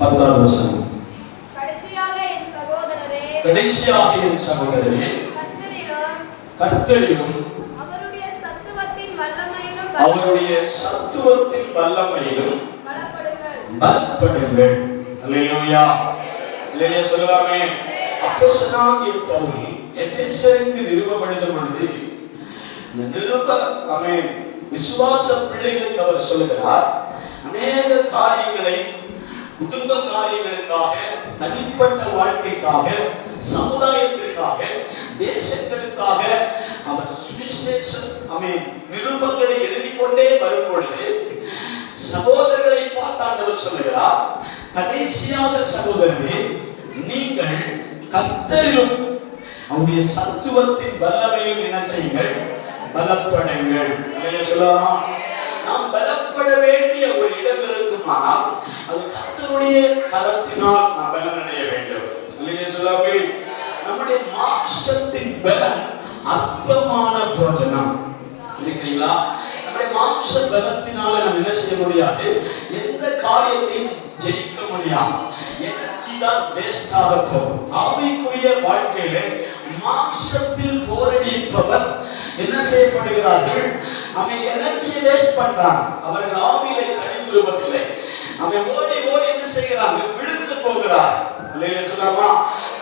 10வது வசனம். கடைசியாக என் சகோதரரே, கர்த்தரிலும் அவருடைய சத்துவத்தின் வல்லமையிலும் பலப்படுங்கள். அல்லேலூயா, அல்லேலூயா சொல்லலாமே. அப்போஸ்தலனாகிய பவுல் எபேசியருக்கு நிருபம் எழுதும் பொழுது இந்த விசுவாச பிள்ளைகளுக்கு அவர் சொல்லுகிறார், அநேக காரியங்களை குடும்ப காரியங்களுக்காக, தனிப்பட்ட வாழ்க்கைக்காக, சமுதாயத்திற்காக, தேசங்களுக்காக அவர் சுவிசேஷம் நிருபங்களை எழுதி கொண்டே வரும் பொழுது சகோதரர்களை பார்த்தாண்டவர் சொல்லுகிறார், கடைசியாக சகோதரரே, நீங்கள் கர்த்தரிலும் அவருடைய சத்துவத்தின் வல்லமையும் என்ன செய்யுங்கள், பலப்படுங்கள். சொல்லலாமா? நாம் பலப்பட வேண்டிய ஒரு இடம் இருக்குமானால் அது கர்த்தருடைய கரத்தினால் நாம் பலனடைய வேண்டும். சொல்லாமே, நம்முடைய மாம்சத்தின் பலன் அற்பமான போஜனம். இருக்கிறீங்களா? நம்முடைய மாம்ச பலத்தினால நம்ம என்ன செய்ய முடியாது, எந்த காரியத்தையும் ஜெயிக்க முடியாது. எனர்ஜி தான் வேஸ்ட் ஆக போகும். ஆவிக்குரிய வாழ்க்கையில மாம்சத்தில் போரடிப்பவர் என்ன செய்யப்படுகிறார்கள், அவன் எனர்ஜியை வேஸ்ட் பண்றாங்க. அவர்கள் ஆவியிலே கடிந்துருவதில்லை. அவன் ஓடி ஓடி என்ன செய்கிறாங்க, விழுந்து போகிறார். சொல்லாமா?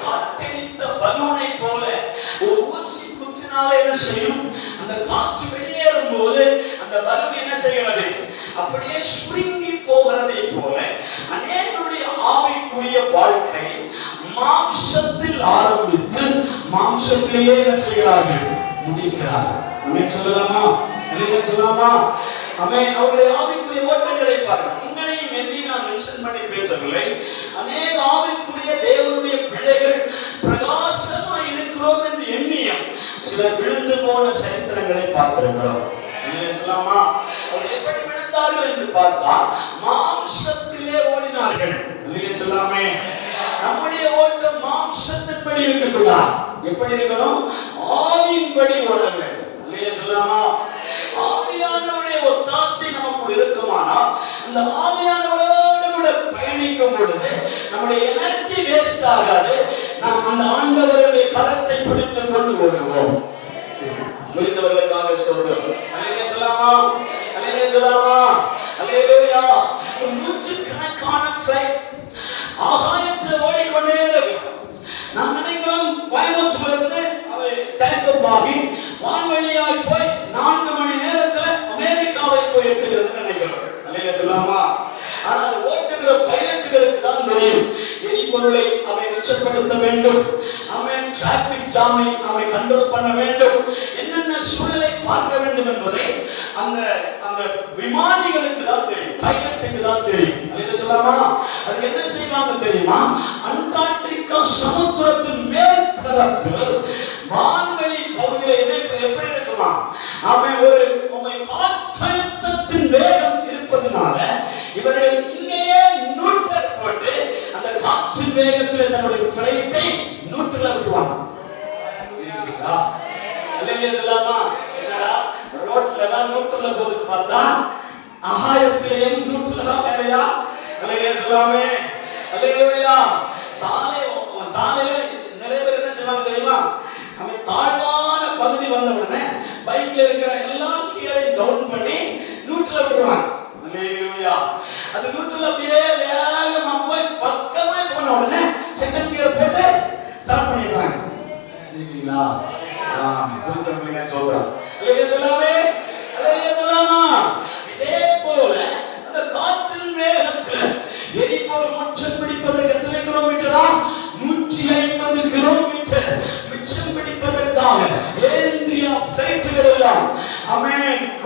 காற்றடித்த பலூனை போல ஒரு ஊசி குத்தினால என்ன செய்யும், அந்த காற்று வெளியேறும் போது அந்த பலூன் என்ன செய்கிறது, அப்படியே சுருங்கி போகிறதை போல அநேகருடைய ஆவிக்குரிய வாழ்க்கை மாம்சத்தில் ஆரம்பித்து மாம்சத்திலேயே என்ன செய்கிறார்கள், முடிக்கிறார். சொல்லலாமா? சொல்லலாமா? அவருடைய ஆவிக்குரிய ஓட்டங்களை பாருங்க. உங்களையும் எந்தி நான் மென்ஷன் பண்ணி பேசவில்லை. அநேக ஆவிக்குரிய தேவனுடைய பிள்ளைகள் பிரகாசமா இருக்கிறோம் என்று எண்ணியம் சிலர் விழுந்து போன சரித்திரங்களை பார்த்திருக்கிறோம். சொல்லலாமா? அவர்கள் எப்படி விழுந்தார்கள் என்று பார்த்தால் மாம்சத்திலே ஓடினார்கள். சொல்லாமே, நம்முடைய ஓட்டம் மாம்சத்தின்படி இருக்கக்கூடாது. எப்படி இருக்கணும், ஆவியின்படி ஓட வேண்டும். சொல்லலாமா? ஆவியானவருடைய ஒத்தாசை நமக்குள் இருக்குமானால் அந்த ஆவியானவரோடு கூட பயணிக்கும் பொழுது நம்முடைய எனர்ஜி வேஸ்ட் ஆகாது. நாம் அந்த ஆண்டவருடைய கரத்தை பிடித்துக் கொண்டு ஓடுவோம். முடிந்தவர்களுக்காக சொல்றோம். சொல்லலாமா? சொல்லலாமா? அல்லேலூயா. நூற்றுக்கணக்கான ஃபிளைட் ஆகாயத்தில் ஓடிக்கொண்டே இருக்கும். நாம் நினைக்கிறோம் கோயம்புத்தூர்ல இருந்து அவை டேக்கப்பாகி வான்வழியாய் போய் 4 மணி நேரத்துல அமெரிக்காவை போய் எட்டுகிறது நினைக்கிறோம். அல்லேலூயா சொல்லலாமா? ஆனால் அது ஓட்டுகிற பைலட்டுகளுக்கு தான் தெரியும். எரிபொருளை அவை மிச்சப்படுத்த வேண்டும், அவன் டிராபிக் ஜாமை அவை கண்ட்ரோல் பண்ண வேண்டும், என்னென்ன சூழலை பார்க்க வேண்டும் என்பதை அந்த அந்த விமானிகளுக்கு தான் தெரியும், பைலட்டுக்கு தான் தெரியும். அல்லேலூயா சொல்லலாமா? அதுக்கு என்ன செய்வாங்க தெரியுமா? அண்டார்டிகா சமுத்திரத்தின் மேல் பரப்பில் வான்வெளி பகுதியில் எப்படி இருக்குமா, அவன் ஒரு காற்றழுத்தத்தின் வேகம் இருப்பதனால இவர்கள் இங்கேயே நியூட்ரல் போட்டு அந்த காற்றின் வேகத்தில் தன்னுடைய பிளைட்டை நியூட்ரல்ல விட்டுவாங்க. இருக்கீங்களா? அல்லேலூயா சொல்லலாமா? என்னடா ரோட்ல தான் நியூட்ரல்ல போகுது பார்த்தா ஆகாயத்திலேயும் நியூட்ரல்ல தான் வேலையா? அல்லேலூயா சொல்லாமே. அல்லேலூயா. சாலையில நிறைய பேர் என்ன செய்வாங்க தெரியுமா, அவன் தாழ்வான பகுதி வந்த உடனே பைக்ல இருக்கிற எல்லா கியரையும் டவுன் பண்ணி நியூட்ரல்ல விட்டுருவாங்க. அல்லேலூயா. அது நியூட்ரல் அப்படியே வேகமா போய் பக்கமா போன உடனே செகண்ட் கியர் போட்டு ஸ்டார்ட் பண்ணிடுறாங்க. இருக்கீங்களா? குறிப்பிட்ட சொல்றேன். அல்லேலூயா சொல்லாமே. அல்லேலூயா சொல்லாமா? இதே போல அந்த காற்றின் வேகத்தில் எரிபொருள் முச்சம் பிடிப்பதற்கு எத்தனை கிலோமீட்டரா? 150 கிலோமீட்டர் மிச்சம் பிடிப்பதற்காக ஏர் இந்தியா பிளைட்டுகள் எல்லாம்,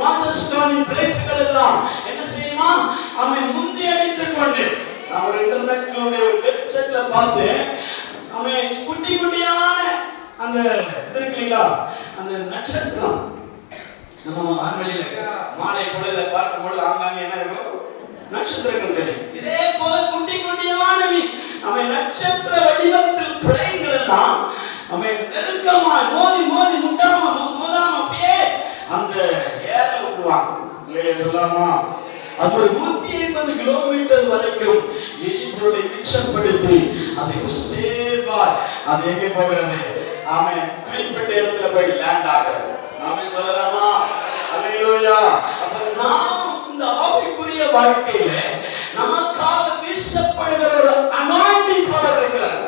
ராஜஸ்தானின் பிளைட்டுகள் எல்லாம் என்ன செய்யுமா, முந்தி அடித்துக் கொண்டு நான் ஒரு இன்டர்நெட் வெப்சைட்ல பார்த்து குட்டி குட்டியான அந்த இருக்குங்களா, அந்த நட்சத்திரம் நம்ம வான்வெளியில மாலை பொழுதுல பார்க்கும் பொழுது ஆங்காங்க என்ன இருக்கும், நட்சத்திரங்கள் தெரியும். இதே போல குட்டி குட்டியான நட்சத்திர வடிவத்தில் பிள்ளைகள் எல்லாம் நெருக்கமா மோதி மோதி முட்டாம மோதாம அப்படியே அந்த ஏர்ல விடுவாங்க. சொல்லாமா? அது ஒரு 150 கிலோமீட்டர் வரைக்கும் எரிபொருளை மிச்சப்படுத்தி அதை சேவாய் அது எங்கே போகிறது? ஆமென். குறிப்பிட்ட இடத்துல போய் லேண்ட் ஆகிறது. ஆமென் சொல்லலாமா? அல்லேலூயா. அப்ப நாம் இந்த ஆவிக்குரிய வாழ்க்கையில நமக்காக வீசப்படுகிற ஒரு அனாயிண்டிங் பவர் இருக்கிறது.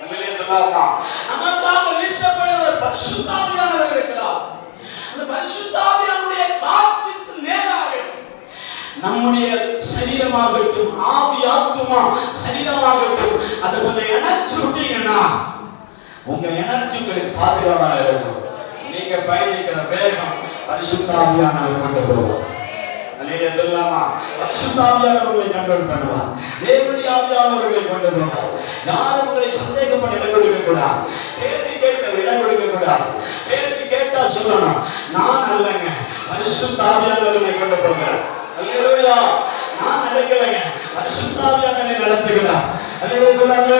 அல்லேலூயா சொல்லலாமா? நமக்காக வீசப்படுகிற பரிசுத்த ஆவியானவர் இருக்கிறார். அந்த பரிசுத்த ஆவியானுடைய காற்றுக்கு நேராக நம்முடைய சரீரமாகட்டும், ஆவி ஆத்துமா சரீரமாகட்டும், அதை கொஞ்சம் எனர்ஜி விட்டீங்கன்னா உங்க எனர்ஜி உங்களுக்கு பாதுகாப்பாக இருக்கும். நீங்க பயணிக்கிற வேகம் பரிசுத்த ஆவியானவர் கொண்டு போவார். அல்லேலூயா சொல்லலாமா? பரிசுத்த ஆவியானவர்களை கண்ட்ரோல் பண்ணுவார். தேவனுடைய ஆவியானவர்களை கொண்டு போவார். யாரும் உங்களை சந்தேகப்பட இடம் கொடுக்க கூடாது. கேள்வி கேட்க இடம் கொடுக்க கூடாது. கேள்வி கேட்டா சொல்லணும், நான் அல்லங்க, பரிசுத்த ஆவியானவர்களை கொண்டு போகிறேன். அல்லேலூயா. நான் நடக்கலைங்க, பரிசுத்த ஆவியானவரை நடத்துகிறார். அல்லேலூயா சொல்லாங்க.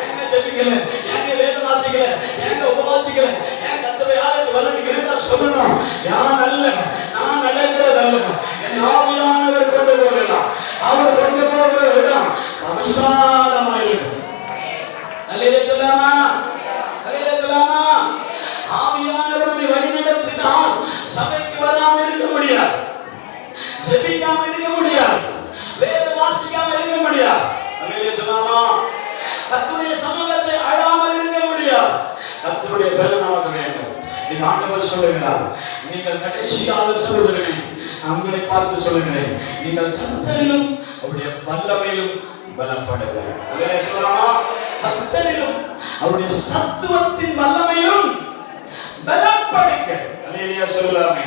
ஏங்க ஜெபிக்கல, ஏங்க வேதம் வாசிக்கல, ஏங்க உபவாசிக்கல, ஏங்க கர்த்தருடைய ஆலயத்துக்கு வரலன்னு கேட்டா சொல்லணும், நான் அல்ல, நான் நடக்கிறதல்ல, என் ஆவியானவர் கொண்டு போகிறார். அவர் கொண்டு போகிற இடம் விசாலமா இருக்கும். அல்லேலூயா சொல்லாமா? அல்லேலூயா சொல்லாமா? ஆவியானவர் நம்மை வழி நடத்தினால் சபைக்கு வராம இருக்க முடியாது, ஜெபிக்காம இருக்க முடியாது, வேதம் வாசிக்காம இருக்க முடியாது. அல்லேலூயா சொல்லாமா? கர்த்தருடைய சமூகத்தை அழாமல் இருக்க முடியாது. கர்த்தருடைய பலம் நமக்கு வேண்டும். நீங்க ஆண்டவர் சொல்லுகிறார், நீங்கள் கடைசியாக சகோதரனே உங்களை பார்த்து சொல்லுகிறேன், நீங்கள் கர்த்தரிலும் அவருடைய வல்லமையிலும் பலப்படுங்க. அல்லேலூயா சொல்லலாமா? கர்த்தரிலும் அவருடைய சத்துவத்தின் வல்லமையிலும் பலப்படுங்க. அல்லேலூயா சொல்லலாமே.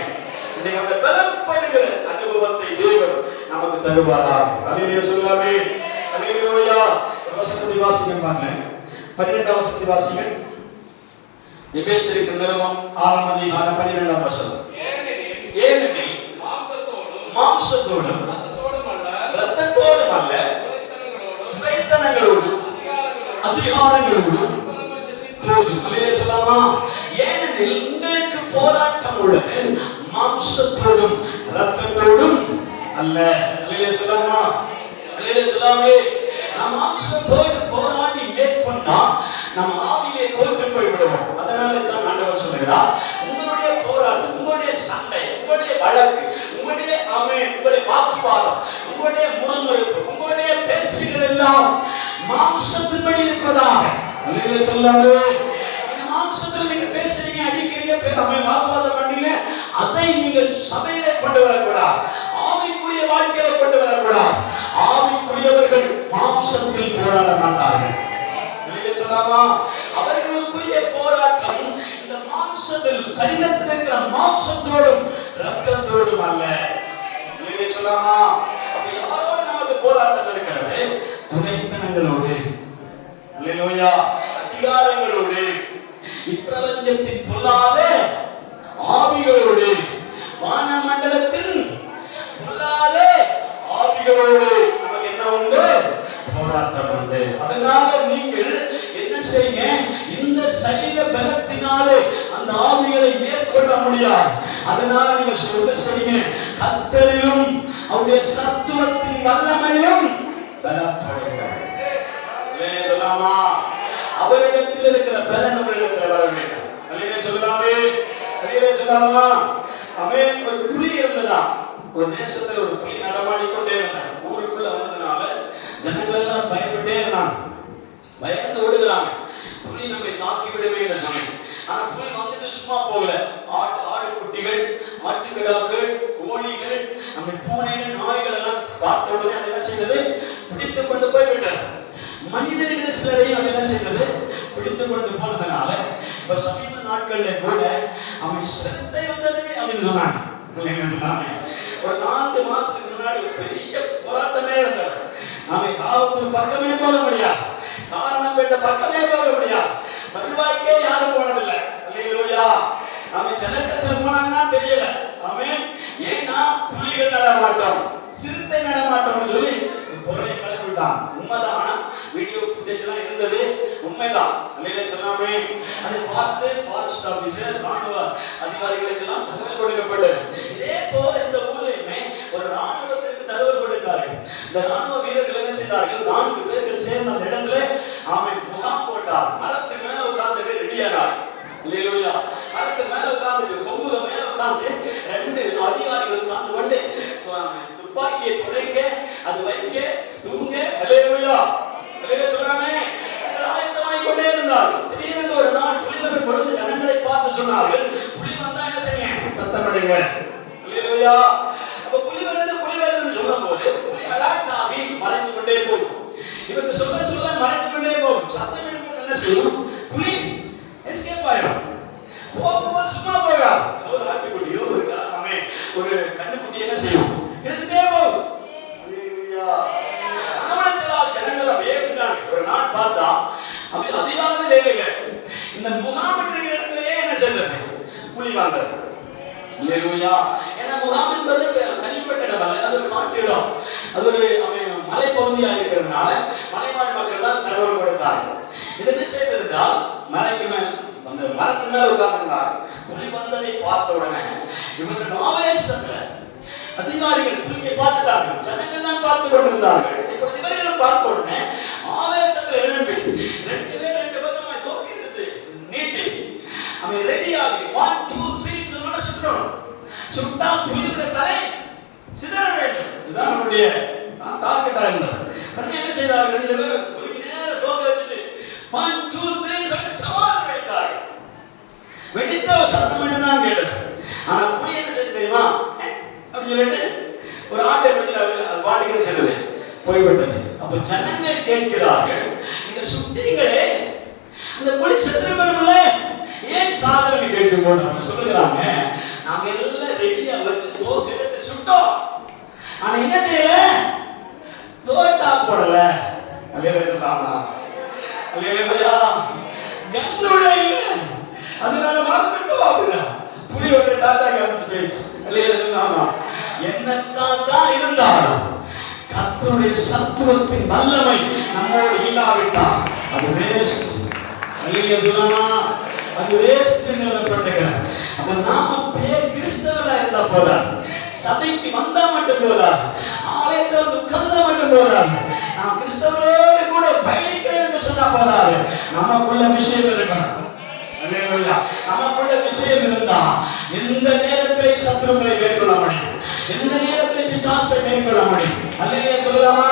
நீங்க அந்த பலப்படுகிற அனுபவத்தை தேவன் நமக்கு தருவாராக. அல்லேலூயா சொல்லலாமே. அல்லேலூயா. வசனத்தை வாசிக்கப்பாங்க. 12ஆம் வசனத்தை வாசிங்க. எபேசியருக்கு நிருபம் 6ஆம் அதிகாரம் 12ஆம் வசனம். ஏனெனில் மாம்சத்தோடும் இரத்தத்தோடும் அல்ல, துரைத்தனங்களோடும் அதிகாரங்களோடும் போதும். அல்லேலூயா சொல்லலாமா? ஏனெனில் உங்களுக்கு போராட்டம் உள்ளது மாம்சத்தோடும் இரத்தத்தோடும் அல்ல. அல்லேலூயா சொல்லலாமா? அல்லேலூயா சொல்லாமே. நாம் மாம்சத்தோடு போராடி மேற்கொண்டா நம் ஆவியிலே தோற்று போய் விடுவோம். அதனால தான் ஆண்டவர் சொல்லுகிறார், உங்களுடைய போராட்டம், உங்களுடைய சண்டை, உங்களுடைய வழக்கு, உங்களுடைய உங்களுடைய வாக்குவாதம், உங்களுடைய முறுமுறுப்பு, உங்களுடைய பேச்சுகள் எல்லாம் மாம்சத்தின்படி இருப்பதாக. அல்லேலூயா சொல்லாமே. மாம்சத்தில் நீங்க பேசுறீங்க, அடிக்கிறீங்க, வாக்குவாதம் பண்ணீங்க, அதை நீங்கள் சபையிலே கொண்டு வரக்கூடாது, ஆவிக்குரிய வாழ்க்கையில கொண்டு வரக்கூடாது. ஆவிக்குரியவர்கள் மாம்சத்தில் போராட மாட்டார்கள். அவர்களுக்குரிய போராட்டம் இந்த மாம்சத்தில், சரீரத்தில் இருக்கிற மாம்சத்தோடும் இரத்தத்தோடும் அல்ல. சொல்லாமா? யாரோடு நமக்கு போராட்டம் இருக்கிறது? துரைத்தனங்களோடு, அதிகாரங்களோடு, இப்பிரபஞ்சத்தின் பொல்லாத ஆவிகளோடு, வானமண்டலத்தின் பொல்லாத ஆவிகளோடு நமக்கு என்ன உண்டு? போராட்டம் உண்டு. அதனால நீங்கள் என்ன செய்யுங்க? இந்த சரீர பலத்தினாலே அந்த ஆவிகளை மேற்கொள்ள முடியாது. அதனால நீங்க சொல்ல செய்யுங்க, கர்த்தரிலும் அவருடைய சத்துவத்தின் வல்லமையிலும் பலப்படுங்க. இல்லையே சொல்லாமா? அவரிடத்தில் இருக்கிற பலன் உங்களிடத்தில் வர வேண்டும். இல்லையே சொல்லலாமே? இல்லையே சொல்லாமா? அவன் ஒரு புலி இருந்ததா, ஒரு தேசத்துல ஒரு புலி நடமாடிக்கொண்டே இருந்தான். ஊருக்குள்ள வந்ததுனால ஜனங்கள் எல்லாம் பயப்பட்டே இருந்தாங்க, பயந்து ஓடுகிறாங்க, புலி நம்மை தாக்கி விடுமே என்று சொல்லி. ஆனா புலி வந்துட்டு சும்மா போகல. ஆடு குட்டிகள், ஆட்டுக்கிடாக்கள், கோழிகள், நம்ம பூனைகள், நாய்கள் எல்லாம் பார்த்த உடனே அது என்ன செய்தது? பிடித்து கொண்டு போய் விட்டது. மனிதர்கள் சிலரையும் அது என்ன செய்தது? பிடித்து கொண்டு போனதுனால இப்ப சமீப நாட்கள்ல கூட அவன் சிறுத்தை வந்தது அப்படின்னு சொன்னாங்க. ஒரு 4 மாசத்துக்கு முன்னாடி ஒரு பெரிய போராட்டமே இருந்தது. நாம காவத்தூர் பக்கமே போக முடியாது, காரணம் பெற்ற பக்கமே போக முடியாது, வருவாய்க்கே யாரும் போனதில்லை. அல்லேலூயா. நாம ஜனக்கத்துல போனாங்கன்னா தெரியல. ஆமென். ஏன்னா புலிகள் நடமாட்டோம், சிறுத்தை நடமாட்டோம்னு சொல்லி பொருளை கிளப்பிட்டான். உண்மைதான், வீடியோ ஃபுட்டேஜ் எல்லாம் இருந்தது, உண்மைதான். அல்லேலூயா சொல்லாமே. அதை பார்த்து ஃபாரஸ்ட் ஆபீசர், ராணுவ அதிகாரிகளுக்கு எல்லாம் தகவல் கொடுக்கப்பட்டது. இதே போல இந்த ஊர்லயுமே ஒரு ராணுவத்திற்கு தகவல் கொடுத்தார்கள். இந்த ராணுவ வீரர்கள் என்ன செய்தார்கள்? 4 பேர்கள் பேர் சேர்ந்த அந்த இடத்துல அவன் முகாம் போட்டார். மரத்துக்கு மேல உட்கார்ந்துட்டு ரெடியானார். அல்லேலூயா. மரத்துக்கு மேல உட்கார்ந்துட்டு கொம்புக மேல உட்கார்ந்து 2 அதிகாரிகள் உட்கார்ந்து கொண்டு துப்பாக்கியை துடைக்க, அது வைக்க, தூங்க, அல்லேலூயா அல்லேலூயா சொல்லாமே ஆயத்தமாய் கொண்டே இருந்தார்கள். திடீரென்று ஒரு நாள் புலி வரும் பொழுது ஜனங்களை பார்த்து சொன்னார்கள், புலி வந்தா என்ன செய்ய? சத்தமிடுங்க. அல்லேலூயா. அப்ப புலி வருதுன்னு சொல்லும் போது புலி அலர்ட் ஆகி மறைந்து கொண்டே போகும். இவருக்கு சொல்ல சொல்ல மறைந்து கொண்டே போகும். சத்தம் எடுக்கும்போது என்ன செய்யும்? புலி எஸ்கேப் ஆயிடும். போகும்போது சும்மா போகாது. ஒரு ஆட்டுக்குட்டியோ ஒரு காமே ஒரு கண்ணுக்குட்டி என்ன செய்யும்? எடுத்துட்டே போகும். அல்லேலூயா. அவனத்தில் ஜனங்கள் அப்படியே விட்டாங்க. ஒரு நாள் பார்த்தா அது அதிகாலை வேலையில இந்த முகாமிட்டு இடத்திலேயே என்ன செய்தது? புலி வந்தது. அல்லேலூயா. ஏன்னா முகாம் என்பது தனிப்பட்ட இடம் அல்ல, அது ஒரு காட்டு இடம். அது ஒரு மலைப்பகுதியாக இருக்கிறதுனால மலைவாழ் மக்கள் தான் தகவல் கொடுத்தாங்க. இது என்ன செய்திருந்தால் மலைக்கு மேல் அந்த மரத்து மேல உட்கார்ந்திருந்தார். புலி வந்ததை பார்த்த உடனே இவர்கள் ஆவேசத்துல அதிகாரிகள் புலியை பார்த்துட்டாங்க. ஜனங்கள் தான் பார்த்து கொண்டிருந்தார்கள். இப்ப இவர்கள் பார்த்த உடனே ஆவேசத்துல எழும்பி 2 பேர் 2 பக்கமாய் தோக்கி எடுத்து நீட்டி அவன் ரெடியாகி 1 2 3 சுற்றணும். சுட்டா புலியுடைய தலை சிதற வேண்டும். இதுதான் நம்முடைய டார்கெட்டா இருந்தது. என்ன செய்தார்கள்? 2 பேர் புலிக்கு நேர தோக்க வச்சுட்டு 1 2 3 சட்டமாக வெடித்தார்கள். வெடித்த சத்தம் மட்டும்தான் கேட்டது. ஆனா புலி என்ன செய்ய தெரியுமா? அப்படி சொல்லிட்டு ஒரு ஆட்டை பற்றி அது பாட்டுக்கு செல்லுது போய்விட்டது. அப்ப ஜனங்கள் கேட்கிறார்கள், நீங்க சுட்டீங்களே அந்த புலி செத்துருக்கணும்ல, ஏன் சாதனை கேட்டு போனோம் சொல்லுகிறாங்க. நாங்க எல்லாம் ரெடியா வச்சு தோக்கு எடுத்து சுட்டோம். ஆனா என்ன செய்யல? தோட்டா போடல. அல்லேலூயா சொல்லாமா? அல்லேலூயா. கண்ணுள்ள இல்ல, அதனால மறந்துட்டோம். அப்படின்னா புலியோட டாட்டா காமிச்சு பேச்சு. அல்லேலூயா சொல்லாமா? என்னத்தான் இருந்தாலும் கர்த்தருடைய சத்துவத்தின் வல்லமை நம்மோடு இல்லாவிட்டால் அது வேஸ்ட். அல்லேலூயா சொல்லாமா? அது வேஸ்ட் நிலப்பட்டுகிறார். அப்ப நாம பேர் கிறிஸ்தவரா இருந்தா போதாது, சபைக்கு வந்தா மட்டும் போதாது, ஆலயத்துல உட்கார்ந்தா மட்டும் போதாது, நாம் கிறிஸ்தவரோடு கூட பயணிக்கிறோம் என்று சொன்னா போதாது, நமக்குள்ள விஷயம் இருக்கணும். அல்லேலூயா. நமக்குள்ள விஷயம் இருந்தா எந்த நேரத்திலே சத்துருக்களை மேற்கொள்ள முடியும், எந்த நேரத்திலே பிசாசை மேற்கொள்ள முடியும். அல்லேலூயா சொல்லலாமா?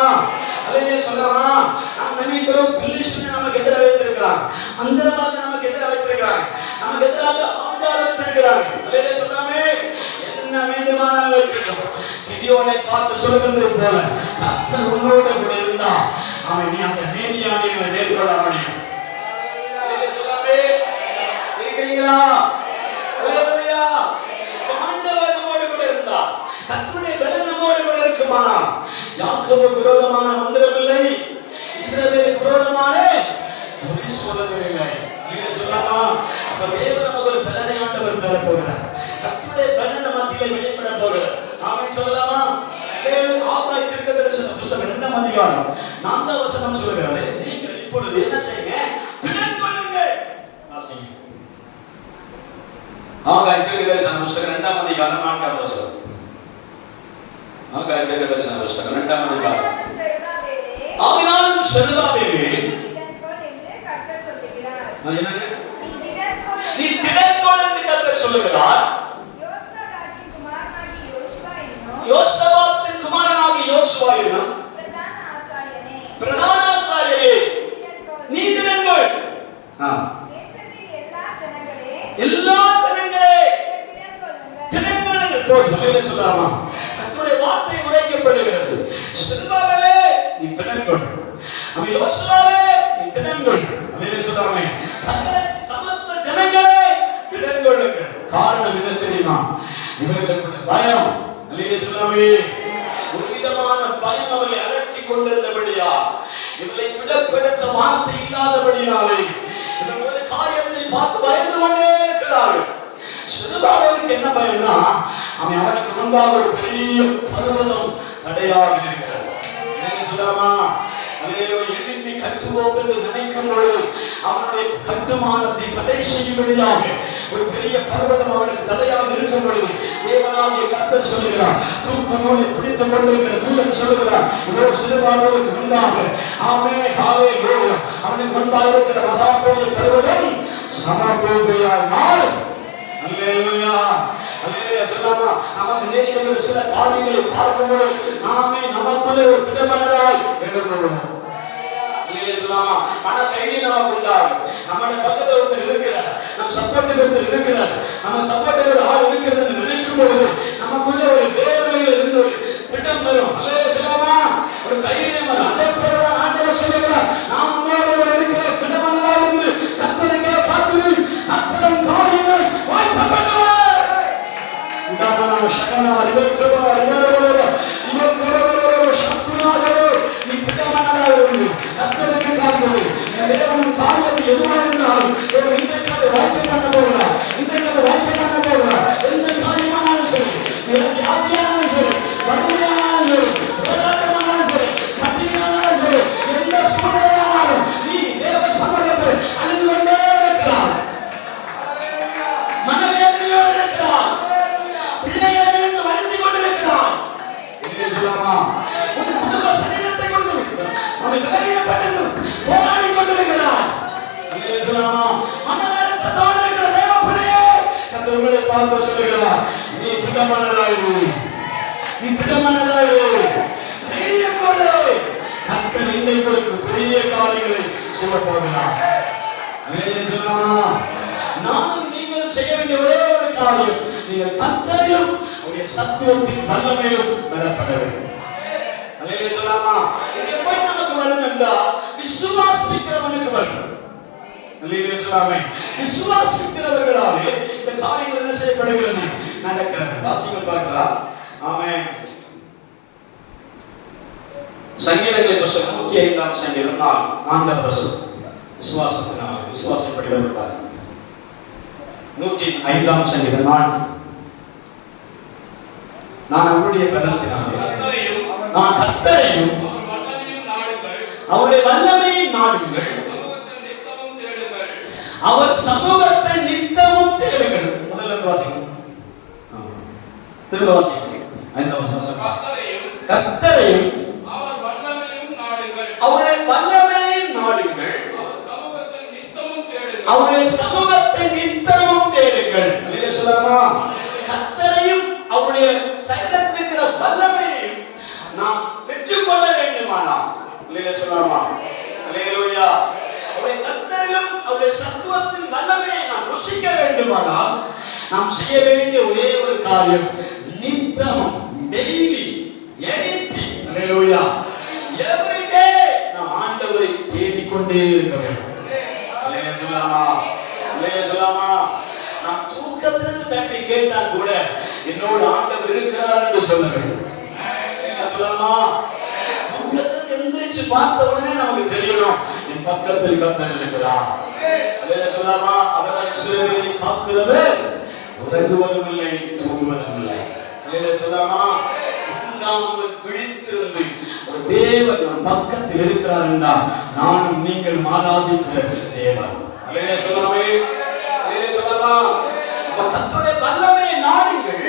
அல்லேலூயா சொல்லலாமா? நாம் நினைக்கிறோம் பிலிஸ்தீனை நமக்கு எதிராக வைத்திருக்கிறான், அந்தரவாத நமக்கு எதிராக வைத்திருக்கிறான், நமக்கு எதிராக ஆங்காரம் வைத்திருக்கிறான். அல்லேலூயா சொல்லாமே? என்ன வேண்டுமானாலும் வைக்கட்டும். கிதியோனை பார்த்து சொல்லுகிறது போல கர்த்தர் உன்னோடு கூட இருந்தா அவன் நீ அந்த மீதியானிகளை மேற்கொள்ள முடியும். அல்லேலூயா சொல்லாமே? இருக்கிறீங்களா? அல்லேலூயா. ஆண்டவர் நம்மோடு கூட இருந்தா, கர்த்தருடைய பலம் நம்மோடு கூட இருக்குமானால் யாக்கோபுக்கு விரோதமான மந்திரம் இல்லை, இஸ்ரவேலுக்கு விரோதமான பொய் சொல்லுவதில்லை. நீங்க சொல்லலாமா? அப்ப தேவன் நமக்கு ஒரு பலனை ஆண்டவர் தர போகிறார். கர்த்தருடைய பலன் மத்தியிலே வெளிப்பட போகிறார். நாம சொல்லலாமா? ஆகாய் தீர்க்கதரிசன புத்தகம் 2ஆம் அதிகாரம் 4ஆம் வசனம் சொல்கிறது, நீங்கள் இப்பொழுது என்ன செய்யுங்க? திடன் கொள்ளுங்கள். வாசிங்க. ஆகாய் தீர்க்கதரிசன புத்தகம் 2ஆம் அதிகாரம் 4ஆம் வசனம். ஆகாய் தீர்க்கதரிசன புத்தகம் 2ஆம் அதிகாரம். ஆகினாலும் செருபாபேலே நீ திடன் கொள் என்று கர்த்தர் சொல்லுகிறார். யோசபாத்தின் குமாரனாகிய யோசுவா என்னும் பிரதான ஆசாரியரே நீ திடன் கொள். எல்லா ஜனங்களே திடன் கொள்ளுங்கள். போய் சொல்லாமா? கர்த்தருடைய வார்த்தை உரைக்கப்படுகிறது. செருபாபேலே நீ திடன் கொள். அவன் யோசுவாவே நீ திடன் கொள். அல்லேலூயா சொல்லாமே? சகல சமஸ்த ஜனங்களே திடன் கொள்ளுங்கள். காரணம் என்ன தெரியுமா? இவர்களுக்கு பயம். அல்லேலூயா சொல்லாமே? ஒரு விதமான பயம் அவர்களை அலட்டிக் கொண்டிருந்தபடியா, இவர்களை திடப்படுத்த வார்த்தை இல்லாதபடினாலே இவர்கள் ஒரு காரியத்தை பார்த்து பயந்து கொண்டே இருக்கிறார்கள். செருபாபேலுக்கு என்ன பயம்னா, அவனுக்கு முன்பாக ஒரு பெரிய பர்வதம் தடையாக இருக்கிறது. அல்லேலூயா சொல்லாமா? எழுப்பி கட்டுவோம் என்று நினைக்கும் பொழுது அவனுடைய கட்டுமானத்தை தடை செய்யும்படியாக ஒரு பெரிய பர்வதம் அவனுக்கு தடையாக இருக்கும் பொழுது தேவனாகிய கர்த்தர் சொல்லுகிறார், தூக்கு நூலை பிடித்துக் கொண்டிருக்கிற தூதன் சொல்லுகிறார், இதோ சிறுபார்வனுக்கு முன்பாக ஹல்லேலூயா அவனுக்கு முன்பாக இருக்கிற மகா பெரிய பர்வதம் சமபூமியானால் ஹல்லேலூயா ஹல்லேலூயா சொல்லாமா. நமக்கு நேரிடுகிற சில காரியங்களை பார்க்கும்போது நாமே நமக்குள்ளே ஒரு திடமனதாய் எழுந்துள்ளோம். சொல்லாமா மன தைரியம் நமக்கு உண்டாகும். நம்முடைய பக்கத்தில் ஒருத்தர் இருக்கிறார், நம்ம சப்போர்ட்டுக்கு ஒருத்தர் இருக்கிறார், நம்ம சப்போர்ட்டுக்கு ஆள் இருக்கிறது என்று நினைக்கும் பொழுது நமக்குள்ள ஒரு வேர்வையில் இருந்து ஒரு திட்டம் வரும். அல்லேலூயா சொல்லாமா, ஒரு தைரியம் வரும். அதே போலதான் ஆண்டவர் சொல்லுகிறார், நாம் உங்களோடு இருக்கிற திடமனதாக இருந்து கர்த்தருக்கே காத்திரு, கர்த்தரின் காரியங்களை வாய்ப்பப்படுவார். உதாரண சகனா ரிவல்கவா ரிவல்கவா நீ திட்டமானதாக இருந்து கர்த்தருக்கு காத்திரு. தேவன் காரியத்தை எதுவாக இருந்தாலும் தேவன் இன்றைக்கு அதை வாய்ப்பை பண்ண போகிறார். இன்றைக்கு அதை வாய்ப்பை பண்ண போகிறார். எந்த காரியமானாலும் சரி, வியாதியானாலும் சரி, வறுமையானாலும் சரி, போராட்டமானாலும் சரி, பட்டினியானாலும் சரி, எந்த சூழ்நிலையானாலும் நீ தேவ சமூகத்தில் அழுது கொண்டே இருக்கிறார், மனவேதனையோடு இருக்கிறார், பிள்ளைகளிலிருந்து வளர்ந்து கொண்டிருக்கிறார். சொல்லாமா உன் குடும்ப சரீரத்தை கொண்டு அவன் விலகிடப்பட்டது போராடி கொண்டிருக்கிறார். சொல்லாமா மனவேதனையோடு இருக்கிற தேவ பிள்ளையே கர்த்தர் உங்களை பார்த்து சொல்லுகிறார், நீ திடமனதாயிரு, நீ திடமனதாயிரு, தைரியம் கொள்ளு. கர்த்தர் இன்றைக்கு பெரிய காரியங்களை செய்ய போகிறார். சொல்லாமா நானும் நீங்களும் செய்ய வேண்டிய ஒரே ஒரு காரியம், நீங்கள் கர்த்தரையும் அவருடைய சத்துவத்தின் வல்லமையும் பலப்பட வேண்டும். அல்லேலூயா சொல்லாமா. இது எப்படி நமக்கு வரும் என்றால் விசுவாசிக்கிறவனுக்கு வரும். அல்லேலூயா சொல்லாமே. விசுவாசிக்கிறவர்களாலே இந்த காரியங்கள் என்ன செய்யப்படுகிறது, நடக்கிறது. வாசிங்கள் பார்க்கலாம். ஆமென். சங்கீதங்களை புத்தகம் 105ஆம் சங்கீதம் 4ஆம் வசனம். விசுவாசத்தினால் விசுவாசம் எப்படி வருகிறார்? 105ஆம் சங்கீதம் 4. நான் அவருடைய பலத்தினாலே நான் கர்த்தரையும் அவருடைய வல்லமையை நாடுங்கள், அவர் சமூகத்தை நித்தமும் தேடுங்கள். முதல்ல வாசிக்கும், திரும்ப வாசிக்கும். 5ஆம் வசனம். கர்த்தரையும் அவருடைய வல்லமையை நாடுங்கள், அவருடைய சமூகத்தை நித்தமும் தேடுங்கள். அல்லேலூயா சொல்லாமா. கர்த்தரையும் அவருடைய சரீரத்தில் இருக்கிற வல்லமையையும் நாம் பெற்றுக்கொள்ள வேண்டுமானால் அல்லேலூயா சொல்லாமா. அல்லேலூயா. அவருடைய கர்த்தரிலும் அவருடைய சத்துவத்தின் வல்லமையை நாம் ருசிக்க வேண்டுமானால் நாம் செய்ய வேண்டிய ஒரே ஒரு காரியம், நித்தமும் டெய்லி எனிதிங் அல்லேலூயா எவ்ரி டே நாம் ஆண்டவரை தேடிக்கொண்டே இருக்க வேண்டும். அல்லேலூயா சொல்லாமா. அல்லேலூயா சொல்லாமா. நாம் தூக்கத்திலிருந்து தட்டி கேட்டால் கூட என்னோடு ஆண்டவர் இருக்கிறார் என்று சொல்ல வேண்டும். என்ன சொல்லலாம்? தூக்கத்திலிருந்து எந்திரிச்சு பார்த்த உடனே நமக்கு தெரியணும், என் பக்கத்தில் கர்த்தர் இருக்கிறார். அல்லேலூயா சொல்லாமா. அவர் இஸ்ரவேலை காக்கிறவர் உறங்குவதும் இல்லை, தூங்குவதும் இல்லை. அல்லேலூயா சொல்லாமா. நாம் விழித்திருந்து ஒரு தேவன் நம் பக்கத்தில் இருக்கிறார் என்றால் நானும் நீங்கள் ஆராதிக்கிற தேவன். அல்லேலூயா சொல்லாமே. அல்லேலூயா சொல்லாமா. கர்த்தருடைய வல்லமையை நாடுங்கள்.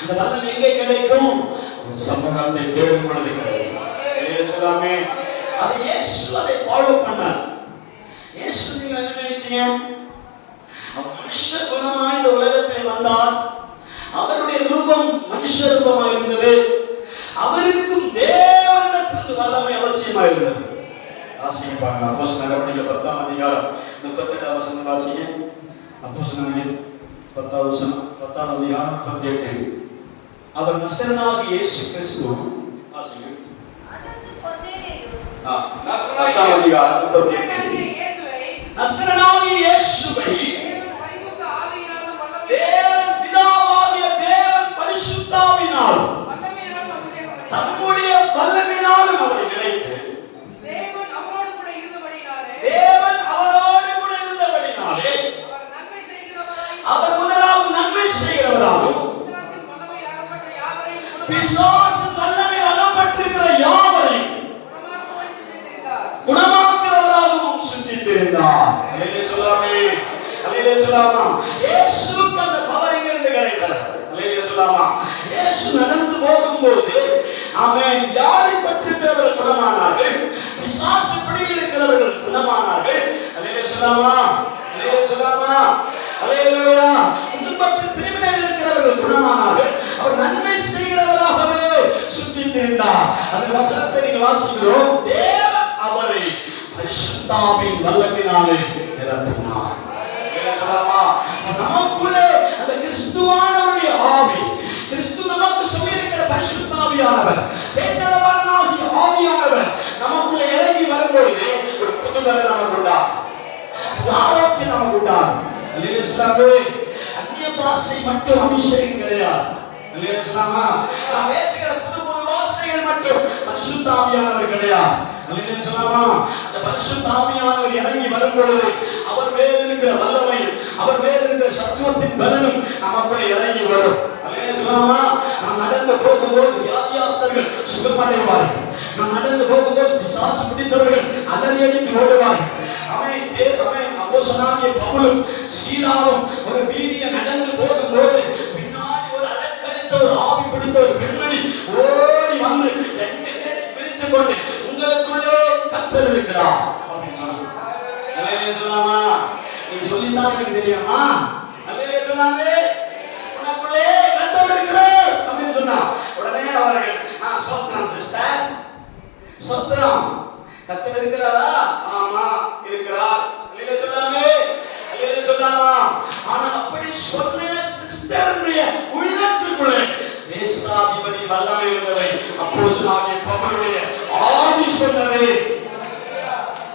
அந்த வல்லமை எங்கே கிடைக்கும்? சமூகத்தை தேடும் பொழுது கிடைக்கும். அல்லேலூயா சொல்லாமே. அது இயேசு அதை ஃபாலோ பண்ணார். இயேசு நீங்க என்ன நினைச்சீங்க? அவர் மனுஷ குணமாய் இந்த உலகத்தில் வந்தார். அவருடைய ரூபம் மனுஷ ரூபமாய் இருந்தது. அவருக்கும் தேவனிடத்திலிருந்து வல்லமை அவசியமாக இருந்தது. வாசிங்க பாருங்க. அப்போஸ்தலர் நடவடிக்கைகள் 10ஆம் அதிகாரம் 38ஆம் வசனம் வாசிங்க. அப்போஸ்தலர் 10ஆம் வசனம் 10ஆம் அதிகாரம் 38. அவர் நசரேயனாகிய இயேசு கிறிஸ்து வாசிங்க. 10ஆம் அதிகாரம் 38. நசரேயனாகிய இயேசுவை தேவன் பிதாவாகிய தேவன் பரிசுத்தாவினால் தம்முடைய வல்லமையினாலும் அவரை நினைத்து தேவன் அவரோடு கூட இருந்தபடினாலே அவர் முதலாவது நன்மை செய்கிறவராகவும் பிசாசின் வல்லமையில் அகப்பட்டிருக்கிற யாவரையும் குணமாக்குகிறவராகவும் சிந்தித்திருந்தார். அல்லேலூயா சொல்லாமே. அல்லேலூயா சொல்லாமா. இயேசுவுக்கு அந்த பவர் எங்கிருந்து கிடைத்தது? அல்லேலூயா சொல்லாமா. இயேசு நடந்து போகும்போது ஆமென் வியாதிப்பட்டிருக்கிறவர்கள் குணமானார்கள், பிசாசு பிடியில் இருக்கிறவர்கள் குணமானார்கள். அல்லேலூயா சொல்லாமா. அல்லேலூயா சொல்லாமா. அல்லேலூயா. குடும்பத்தில் பிரிவினையில் இருக்கிறவர்கள் குணமானார்கள். அவர் நன்மை செய்கிறவராகவே சுற்றி திரிந்தார். அந்த வசனத்தை நீங்கள் வாசிக்கிறோம். தேவன் அவரை பரிசுத்த ஆவியின் வல்லமையினாலே நிரப்பினார். நமக்குள்ளே அந்த கிறிஸ்துவானவருடைய ஆவி, கிறிஸ்து நமக்கு சொல்லியிருக்கிற பரிசுத்த ஆவியானவர், தேற்றவானாகிய ஆவியானவர் நமக்குள்ளே இறங்கி வரும்பொழுது ஒரு புதுபலம் நமக்கு உண்டாகும், ஆரோக்கியம் நமக்கு உண்டாகும். அல்லேலூயா சொல்லாமே. அந்நிய பாஷை மட்டும் அபிஷேகம் கிடையாது. அல்லேலூயா சொல்லாமா. நாம் பேசுகிற புது புது வார்த்தைகள் மட்டும் பரிசுத்த ஆவியானவர் கிடையாது. அல்லேலூயா சொல்லாமா. அந்த பரிசுத்த ஆவியானவர் இறங்கி வரும்பொழுது அவர் மேல் இருக்கிற வல்லமையும் அவர் மேல் இருக்கிற சத்துவத்தின் பலனும் நமக்குள்ளே இறங்கி வரும். அல்லேலூயா சொல்லாமா. நாம் நடந்து போகும்போது வியாதியாஸ்தர்கள் சுகமடைவார்கள். நாம் நடந்து போகும்போது பிசாசு பிடித்தவர்கள் அலறியடித்து ஓடுவார்கள். அப்போஸ்தலனாகிய பவுலும் சீலாவும் ஒரு வீதியை நடந்து போகும்போது பின்னாடி ஒரு அலக்கழித்த ஒரு ஆவி பிடித்த ஒரு பெண்மணி ஓடி வந்து ரெண்டு பேரை பிடித்துக் கொண்டு உங்களுக்குள்ளே கர்த்தர் இருக்கிறார் அப்படின்னு சொன்னாங்க. அல்லேலூயா சொல்லாமா. நீங்க சொல்லித்தான் எனக்கு தெரியுமா? அல்லேலூயா சொல்லாமே. உனக்குள்ளே கர்த்தர் இருக்கிறார் அப்படின்னு சொன்னா உடனே அவர்கள் சோத்ரம் சிஸ்டர், சோத்ரம் கர்த்தர் இருக்கிறாரா? ஆமா இருக்கிறார். அல்லேலூயா சொல்லாமே. அல்லேலூயா சொல்லாமா. ஆனா அப்படி சொன்ன சிஸ்டருடைய உள்ளத்துக்குள்ளே தேசாதிபதி வல்லமை இருந்ததை அப்போஸ்தலனாகிய பவுலுடைய ஆவி சொன்னது.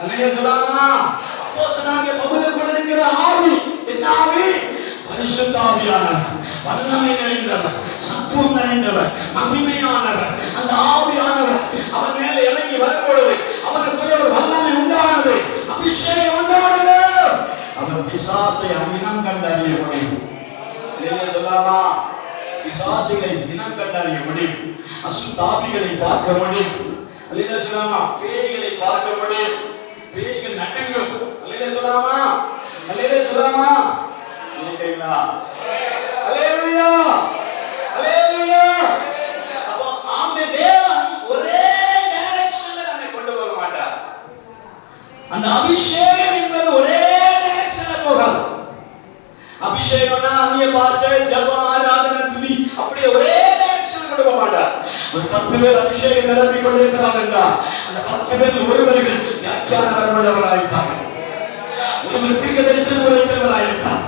அல்லேலூயா சொல்லாமா. அப்போஸ்தலனாகிய பவுலுக்குள்ள இருக்கிற ஆவி என்ன ஆவி? பரிசுத்த ஆவியானவர், வல்லமை நிறைந்தவர், சத்துவம் நிறைந்தவர், மகிமையானவர். அந்த ஆவியானவர் அவர் மேல இறங்கி வரும்பொழுது அவருக்குள்ள ஒரு வல்லமை உண்டானது, அபிஷேகம் உண்டானது. அவர் பிசாசை இனம் கண்டறிய முடியும். அல்லேலூயா சொல்லாமா. பிசாசுகளை இனம் கண்டறிய முடியும், அசுத்த ஆவிகளை பார்க்க முடியும். அல்லேலூயா சொல்லாமா. பேய்களை பார்க்க முடியும், பேய்கள் நடுங்கும். அல்லேலூயா சொல்லாமா. அல்லேலூயா சொல்லாமா. இருக்கீங்களா? அல்லேலூயா. அல்லேலூயா. அப்போ ஆமே தேவன் ஒரே டைரக்ஷன்ல நம்மை கொண்டு போக மாட்டார். அந்த அபிஷேகம் என்பது ஒரே டைரக்ஷன்ல போகாது. அபிஷேகம்னா அந்நிய பாஷை, ஜெபம், ஆராதனை, துதி அப்படியே ஒரே டைரக்ஷன்ல கொண்டு போக மாட்டார். ஒரு 10 பேர் அபிஷேகம் நிரப்பி கொண்டிருக்கிறார்கள் என்றால் அந்த 10 பேர் ஒருவர்கள் வியாக்கியான வரமுள்ளவராயிருப்பார்கள், ஒருவர் தீர்க்க தரிசனம் உரைக்கிறவராயிருப்பார்,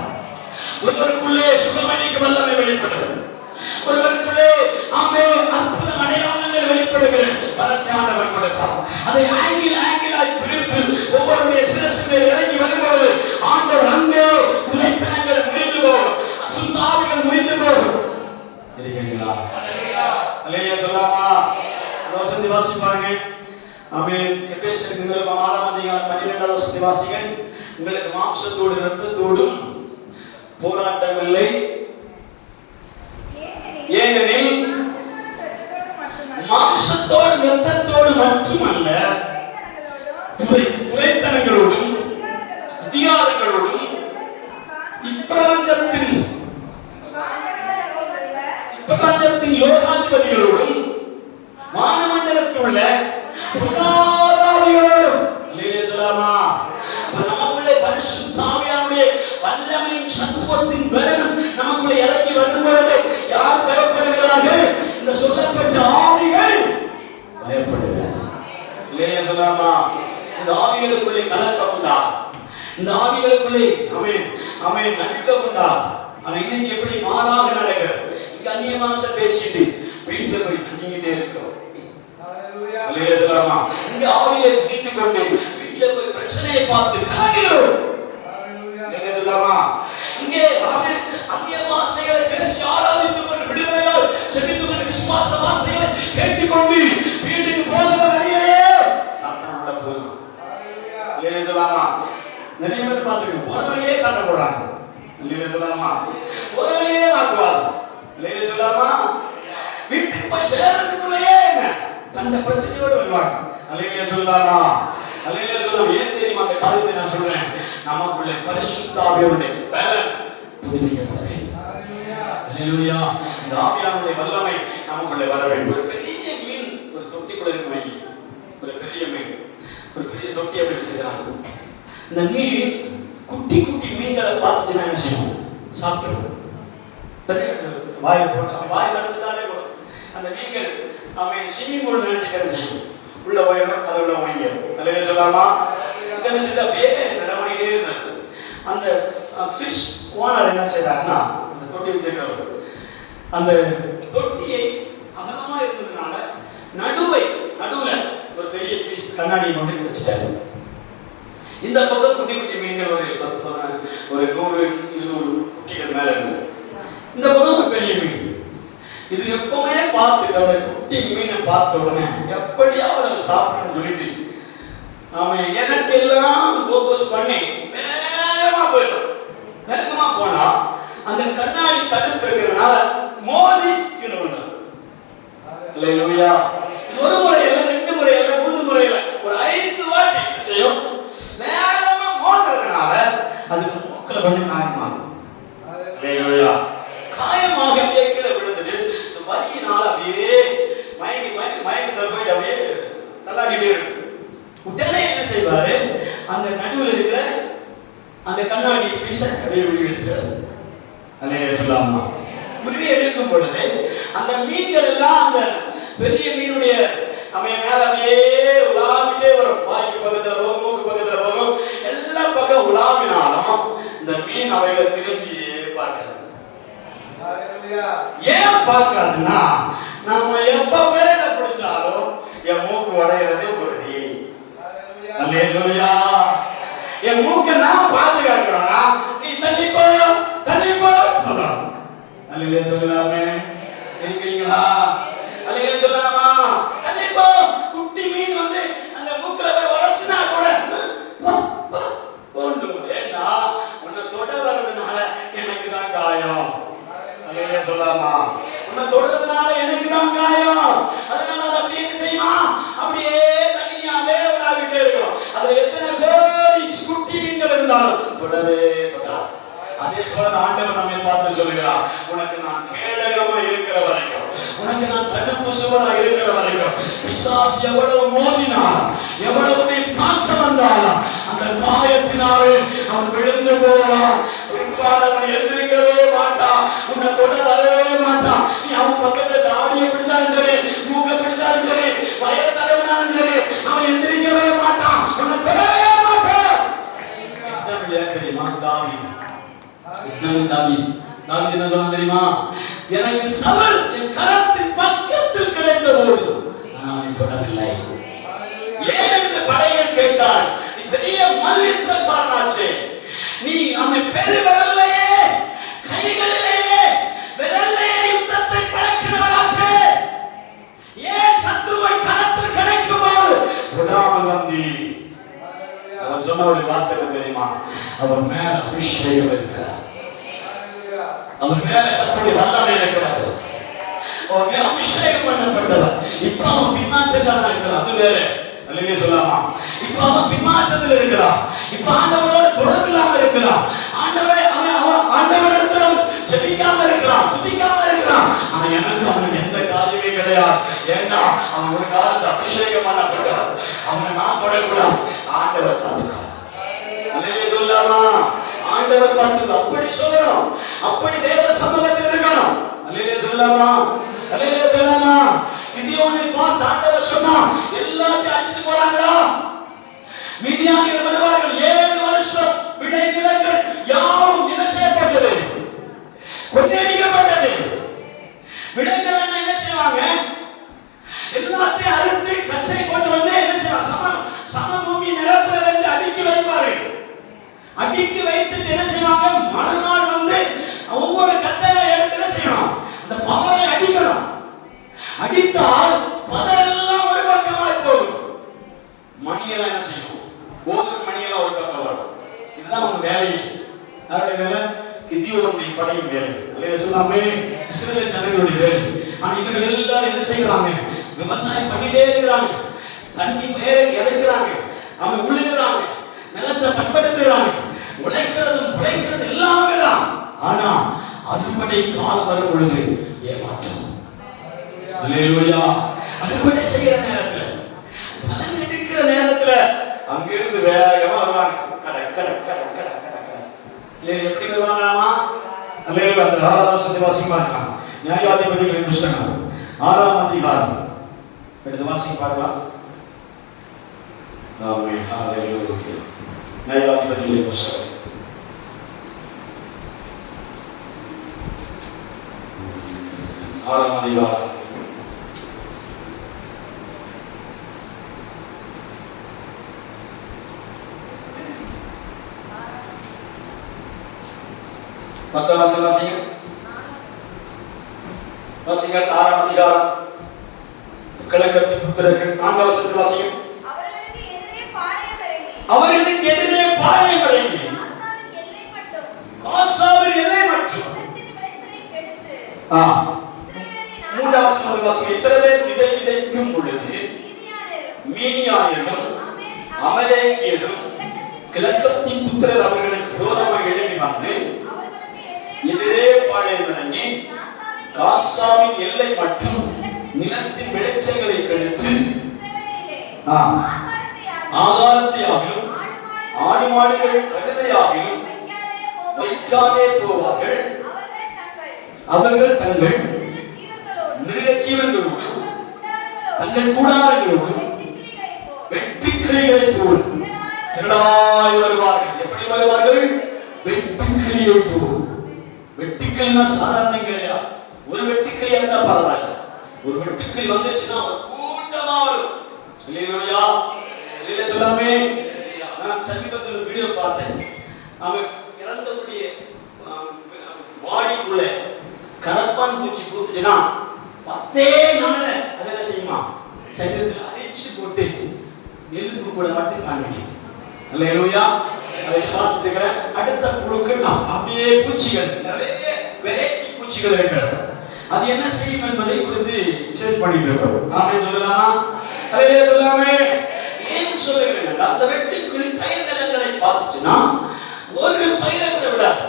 ஒருவருக்குள்ளே சுகமளிக்கு வல்லமை வெளிப்படும், ஒருவருக்குள்ளே ஆமே அற்புத அடையாளங்கள் வெளிப்படுகிற பலத்தானவர் கொடுப்பார். அதை ஆங்கிலாய் பிரித்து ஒவ்வொருடைய சிரசிலே இறங்கி வரும்போது ஆண்டவர் அங்கே துரைத்தனங்கள் முறிந்து போகும், அசுத்தாவிகள் முறிந்து போகும். இருக்கிறீங்களா? அல்லேலூயா சொல்லாமா. அந்த வசனத்தை வாசிப்பாங்க. ஆமென். எபேசியருக்கு நிருபம் 6ஆம் அதிகாரம் 12வது வசனத்தை வாசிங்க. உங்களுக்கு மாம்சத்தோடு இரத்தத்தோடும் போராட்டம் இல்லை, ஏனெனில் மாம்சத்தோடு இரத்தத்தோடு மட்டுமல்ல, துரைத்தனங்களோடும் அதிகாரங்களோடும் இப்பிரபஞ்சத்தின் லோகாதிபதிகளோடும் வானமண்டலத்தில் உள்ள பொல்லாதாவிகளோடும். அல்லேலூயா சொல்லாமா. நமக்குள்ளே பரிசுத்த ஆவியானுடைய வல்லமையும் சத்துவத்தின் பலனும் நமக்குள்ளே இறங்கி வரும்பொழுது யார் பயப்படுகிறார்கள்? இந்த சொல்லப்பட்ட ஆவிகள் பயப்படுகிறார்கள். அல்லேலூயா சொல்லாமா. இந்த ஆவிகளுக்குள்ளே கலக்கம் உண்டா, இந்த ஆவிகளுக்குள்ளே அவன் நடுக்கம் உண்டா. அவன் இன்னைக்கு எப்படி மாறாக நடக்கிறது? இங்க அந்நிய பாஷை பேசிட்டு வீட்டுல போய் தண்ணிக்கிட்டே இருக்கிறோம். அல்லேலூயா சொல்லாமா. இங்க ஆவியை துதித்துக் கொண்டு வீட்டுல போய் பிரச்சனையை பார்த்து கலங்குகிறோம். அல்லேலூயா சொல்லாமா. இங்கே அந்நிய பாஷைகளை பேசி ஆராதித்துக் கொண்டு விடுதலையால் செபித்துக் கொண்டு விசுவாச வார்த்தைகளை கேட்டுக்கொண்டு வீட்டுக்கு போகிற வழியிலேயே சத்தம் உள்ள போதும். அல்லேலூயா சொல்லாமா. நிறைய பேர் பார்த்துக்கணும், ஒரு வழியே சண்டை போடுறாங்க. அல்லேலூயா சொல்லாமா. ஒரு வழியே வாக்குவாதம். அல்லேலூயா சொல்லாமா. வீட்டுக்கு போய் சேர்றதுக்குள்ளேயே சண்டை பிரச்சனையோடு வருவாங்க. அல்லேலூயா சொல்லாமா. அல்லேலூயா சொல்லலாம். ஏன் தெரியுமா அந்த காரியத்தை நான் சொல்றேன்? நமக்குள்ளே பரிசுத்த ஆவியானவருடைய பலன் புதுப்பிக்கப்பட வேண்டும். அல்லேலூயா. இந்த ஆவியானவருடைய வல்லமை நமக்குள்ளே வர வேண்டும். ஒரு பெரிய மீன் ஒரு தொட்டிக்குள்ள இருக்கு வைங்க. ஒரு பெரிய மீன் ஒரு பெரிய தொட்டி அப்படி வச்சிருக்காங்க. இந்த மீன் குட்டி குட்டி மீன்களை பார்த்துட்டு என்ன செய்யும்? சாப்பிடும். வாய் போட்டு வாய் திறந்துட்டாலே போதும். அந்த மீன்கள் அவன் ஸ்விம்மிங் பூல் நினைச்சுக்கிறது செய்யும். உள்ள போயிடும், அது உள்ள வாங்கிடும். தலையில சொல்லாமா இதனை செஞ்சு அப்படியே நடமாடிட்டே இருந்தாரு. அந்த ஃபிஷ் ஓனர் என்ன செய்யறாருன்னா, அந்த தொட்டி வச்சிருக்கிறவர் அந்த தொட்டியை அகலமா இருந்ததுனால நடுவுல ஒரு பெரிய ஃபிஷ் கண்ணாடியை கொண்டு வச்சுட்டாரு. இந்த பக்கம் குட்டி குட்டி மீன்கள் ஒரு 100 200 குட்டிகள் மேல இருந்தது. இந்த பக்கம் ஒரு பெரிய மீன். இது எப்பவுமே பார்த்து அந்த குட்டி மீனை பார்த்த உடனே எப்படியாவது அதை சாப்பிடணும்னு சொல்லிட்டு அவன் எதற்கெல்லாம் போக்கஸ் பண்ணி வேகமா போயிடும். வேகமா போனா அந்த கண்ணாடி தடுப்பு இருக்கிறதுனால மோதி கீழே விழுந்தார். அல்லேலூயா. ஒரு முறை இல்ல, 2 முறை இல்ல, 3 முறை இல்ல, ஒரு 5 வாட்டி செய்யும். வேகமா மோதுறதுனால அதுக்கு மூக்குல கொஞ்சம் காயமாகும். அல்லேலூயா. காயமாக அப்படியே கீழே விழுந்துட்டு இந்த வலியினால அப்படியே மயக்கத்தில் போயிட்டு அப்படியே தள்ளாடிட்டே இருக்கு. உடனே என்ன செய்வாரு? அந்த நடுவில் இருக்கிற அந்த கண்ணாடி பீஸை அப்படியே உருவி எடுக்கிறாரு. அல்லேலூயா சொல்லாமா. உருவி எடுக்கும் பொழுது அந்த மீன்கள் எல்லாம் அந்த பெரிய மீனுடைய அவன் மேல அப்படியே உலாவிட்டே வரும். வாய்க்கு பக்கத்துல போகும், மூக்கு பக்கத்துல போகும், எல்லா பக்கம் உலாவினாலும் இந்த மீன் அவைகளை திரும்பியே பார்க்காது. ஏன் பார்க்காதுன்னா, நம்ம எப்ப வேலை பிடிச்சாலும் என் மூக்கு உடையிறது உறுதி. அல்லேலூயா. என் மூக்க நான் பாதுகாக்கிறோம்னா நீ தள்ளிப்போ சொல்லலாம். அல்லேலூயா சொல்லலாமே. இருக்கிறீங்களா? அல்லேலூயா சொல்லலாமா? தள்ளிப்போ. குட்டி மீன் வந்து அந்த மூக்குல போய் உரசினா கூட ஏன்னா உன்னை தொட வர்றதுனால எனக்கு தான் காயம். அல்லேலூயா சொல்லாமா. உன்னை தொடுறதுனால எனக்கு தான் காயம். அதனால அது அப்படியே என்ன செய்யுமா? அப்படியே தனியாவே விளையாடிட்டே இருக்கும். அதுல எத்தனை கோடி குட்டி மீன்கள் இருந்தாலும் தொடவே தொடாது. அதே போல ஆண்டவர் நம்மை பார்த்து சொல்லுகிறார், உனக்கு நான் கேடகமா இருக்கிற வரைக்கும், உனக்கு நான் தடுப்பு சுவரா இருக்கிற வரைக்கும், பிசாசு எவ்வளவு மோதினார், எவ்வளவு நீ தாக்க வந்தாலும் அந்த காயத்தினாலே அவன் விழுந்து போவான். பிற்பாடு அவன் எந்திரிக்கவே மாட்டான். உன்னை தொட வரவே மாட்டான். நீ அவன் பக்கத்துல தாடியை பிடிச்சாலும் சரி, மூக்க பிடிச்சாலும் சரி, வயல தடவினாலும் சரி, அவன் எந்திரிக்கவே மாட்டான். உன்னை தொடவே மாட்டான். எக்ஸாம்பிள் ஏன் தெரியுமா? தாவீது என்ன சொல்ல தெரியுமா? எனக்கு சவல் என் கரத்தின் பக்கத்தில் கிடைத்த போது நான் அவனை தொடவில்லை. ஏன் இந்த படைகள் கேட்டார்? நீ பெரிய மல்யுத்தக்காரனாச்சே, நீ அவனை பெருவிரல்லையே கைகளிலேயே விரல்லையே யுத்தத்தை பழக்கினவராச்சே, ஏன் சத்ருவை கரத்தில் கிடைக்கும் போது தொடாமல் வந்தி? அவர் சொன்ன ஒரு வார்த்தை தெரியுமா? அவர் மேல அபிஷேகம் இருக்கிறார். அவர் மேல கர்த்தருடைய வல்லமை இருக்கிறது. அவர் மேல அபிஷேகம் பண்ணப்பட்டவர். இப்ப அவன் பின்மாற்றக்காரனா இருக்கிறான். அது வேற. அல்லேலூயா சொல்லாமா. இப்ப அவன் பின்மாற்றத்தில் இருக்கிறான். இப்ப ஆண்டவரோட தொடர்பு இல்லாம இருக்கிறான். ஆண்டவரை அவன் ஆண்டவரிடத்துல ஜெபிக்காம இருக்கிறான், துதிக்காம இருக்கிறான். ஆனா எனக்கு அவனுக்கு எந்த காரியமே கிடையாது. ஏன்னா அவன் ஒரு காலத்து அபிஷேகம் பண்ணப்பட்டவர். அவனை நான் தொடக்கூடாது. ஆண்டவர் பார்த்துக்கார். அல்லேலூயா சொல்லாமா. ஆண்டவர் பார்த்து அப்படி சொல்லணும். அப்படி தேவ சமூகத்தில் இருக்கணும். அல்லேலூயா சொல்லாமா. அல்லேலூயா சொல்லாமா. கிதியோனை பார்த்து ஆண்டவர் சொன்னா எல்லாத்தையும் அடிச்சிட்டு போறாங்களா? மீதியானியர்கள் வருவார்கள். 7 வருஷம் விளை நிலங்கள் யாவும் என்ன செய்யப்பட்டது? கொள்ளையடிக்கப்பட்டது. விளைநிலங்கள் என்ன செய்வாங்க? எல்லாத்தையும் அறுத்து கச்சை கொண்டு வந்து என்ன செய்வாங்க? சமபூமி நிரப்புல வந்து அடுக்கி வைப்பார்கள். அடுக்கி வைத்துட்டு என்ன செய்வாங்க? மறுநாள் வந்து ஒவ்வொரு கட்டையை எடுத்து என்ன செய்யணும்? அந்த பதரை அடிக்கணும். அடித்தால் பதரெல்லாம் ஒரு பக்கமாய் போகும். மணியெல்லாம் என்ன செய்யும்? ஒவ்வொரு மணியெல்லாம் ஒரு பக்கம் வரும். இதுதான் உங்க வேலை. யாருடைய வேலை? கிதியோனுடைய படையின் வேலை. அல்லேலூயா சொல்லாமே. இஸ்ரவேல் ஜனங்களுடைய வேலை. ஆனா இவங்க எல்லாரும் என்ன செய்யறாங்க? விவசாயம் பண்ணிட்டே இருக்கிறாங்க. தண்ணி மேலே இறக்குறாங்க. அவங்க உழுகிறாங்க, நிலத்தை பண்படுத்துகிறாங்க, உழைக்கிறதும் பிழைக்கிறது எல்லாமே தான். ஆனா அறுவடை காலம் வரும் பொழுது ஏமாற்றம். அல்லேலூயா. அறுவடை செய்கிற நேரத்துல, பலன் எடுக்கிற நேரத்துல அங்கிருந்து வேகமா வருவாங்க. கடக் கடக் கடக் கடக் கடக். இல்லையா? எப்படி வருவாங்களாமா? அல்லேலூயா. அந்த 6ஆம் வசனத்தை வாசிக்க பார்க்கலாம். நியாயாதிபதிகளின் புத்தகம் 6ஆம் அதிகாரம் எடுத்து வாசிக்க பார்க்கலாம். ஆமென். ஹalleluya. நியாயாதிபதிகளின் புத்தகம் 6ஆம் அதிகாரம் 10ஆம் வசனம் வாசிங்க. வாசிங்க. 6ஆம் அதிகாரம் கிழக்கத்தின் புத்திரர்கள் 4ஆம் வசனத்தை வாசிங்க. அவர்களுக்கு எதிரே பாளையம் இறங்கி ஆசாவின் எல்லை மட்டும் 3ஆம் வசனத்தை வாசிங்க. இஸ்ரவேல் விதை விதைக்கும் பொழுது மீதியானியரும் அமலேக்கியரும் கிழக்கத்தின் புத்திரர் அவர்களுக்கு விரோதமாக எழும்பி வந்து எதிரே பாளையம் இறங்கி காசாவின் எல்லை மற்றும் நிலத்தின் விளைச்சல்களை கெடுத்து ஆகாரத்தையாகிலும் ஆடு மாடுகள் கழுதையாகிலும் வைக்காதே போவார்கள். அவர்கள் தங்கள் மிருக ஜீவன்களோடு தங்கள் கூடாரங்களோடு வெட்டுக்கிளிகளை போல் திருடாய் வருவார்கள். எப்படி வருவார்கள்? வெட்டுக்கிளியை போல். வெட்டுக்கிளினா சாதாரண கிடையாது. ஒரு வெட்டுக்கிளியா இருந்தா பரவாயில்ல, ஒரு வெட்டுக்கிளி வந்துச்சுன்னா கூட்டமா வரும். இல்லையா? இல்ல சொல்லாமே. நான் சமீபத்தில் ஒரு வீடியோ பார்த்தேன். அவன் இறந்தபடியே வாடிக்குள்ள கரப்பான் பூச்சி பூத்துச்சுன்னா 10 நாள்ல அது என்ன செய்யுமா? சரீரத்தில் அரிச்சு போட்டு எலும்பு கூட மட்டும் காண்பிக்கும். அல்லேலூயா. அதை பார்த்துட்டு இருக்கிறேன். அடுத்த குழுக்கு அப்படியே பூச்சிகள், நிறைய வெரைட்டி பூச்சிகள் இருக்கிறது. அது என்ன செய்யும் என்பதை குறித்து சர்ச் பண்ணிட்டு இருக்கோம். ஆமென் சொல்லலாமா? அல்லேலூயா சொல்லாமே. ஏன் சொல்லுகிறேன்? அந்த வெட்டுக்கிளி பயிர் நிலங்களை பார்த்துச்சுன்னா ஒரு பயிரை கூட விடாது,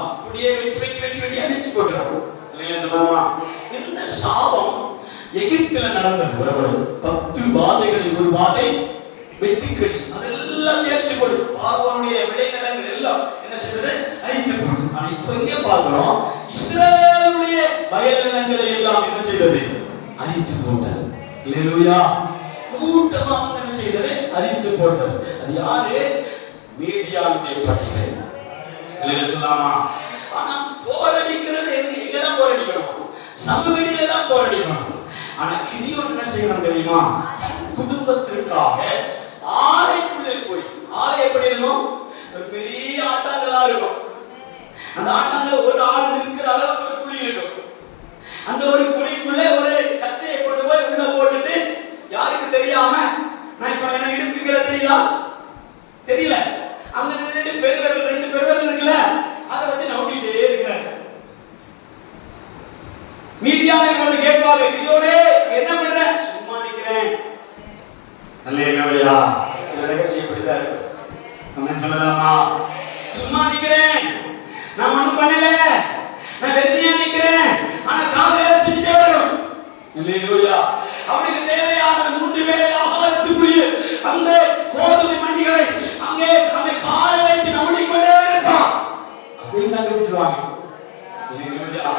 அப்படியே வெட்டி வெட்டி வெட்டி வெட்டி அடிச்சு போட்டுரும். அல்லேலூயா சொல்லாமா? இந்த சாபம் எகிப்தில நடந்தது. 10 வாதைகளில் ஒரு வாதை வெட்டுக்கிளி. அதெல்லாம் தேர்ச்சி போடு. பார்வோனுடைய விளைநிலங்கள் எல்லாம் என்ன செய்வது? அழித்து போடு. ஆனா இப்ப இங்க பார்க்கிறோம், இஸ்ரவேலுடைய வயல் நிலங்களை எல்லாம் என்ன செய்தது? அழித்து போட்டது. அல்லேலூயா. கூட்டமா வந்து என்ன செய்தது? அழித்து போட்டது. அது யாரு? மீதியானுடைய படைகள். அல்லேலூயா சொல்லாமா? ஆனா போரடிக்கிறது எங்கதான் போரடிக்கணும்? சமவெளியில தான் போரடிக்கணும். ஆனா கிதியோன் என்ன செய்யணும் தெரியுமா? குடும்பத்திற்காக ஆலைக்குள்ளே போய், ஆலை எப்படி இருக்கும்? ஒரு பெரிய ஆட்டாங்களா இருக்கும். அந்த ஆட்டாங்கள ஒரு ஆள் இருக்கிற அளவுக்கு ஒரு குழி இருக்கும். அந்த ஒரு குழிக்குள்ள ஒரு கச்சையை கொண்டு போய் உள்ள போட்டுட்டு யாருக்கு தெரியாம, நான் இப்ப என்ன இடுப்புக்கிற தெரியுதா? தெரியல. அங்க நின்னுட்டு பெருவிரல் 2 பெருவிரல் இருக்குல்ல, அதை வச்சு நவுண்டிட்டே இருக்கிறார். மீதியானவர்கள் கேட்பாங்க, கிதியோனே என்ன பண்ற? சும்மா நிக்கிறேன். அல்லேலூயா. இந்த ரகசியம் இப்படிதான் இருக்கு. நம்ம சொல்லலாமா? சும்மா நிக்கிறேன், நான் ஒண்ணும் பண்ணல, நான் வெறுமையா நிக்கிறேன். ஆனா கால் வேலை செஞ்சுட்டே வரும். அல்லேலூயா. அவனுக்கு தேவையான 3 வேளை ஆகாரத்துக்குரிய அந்த கோதுமை மணிகளை அங்கே அவன் காலை வைத்து நம்பிக்கொண்டே இருப்பான். அதையும் கண்டுபிடிச்சிருவாங்க. அல்லேலூயா.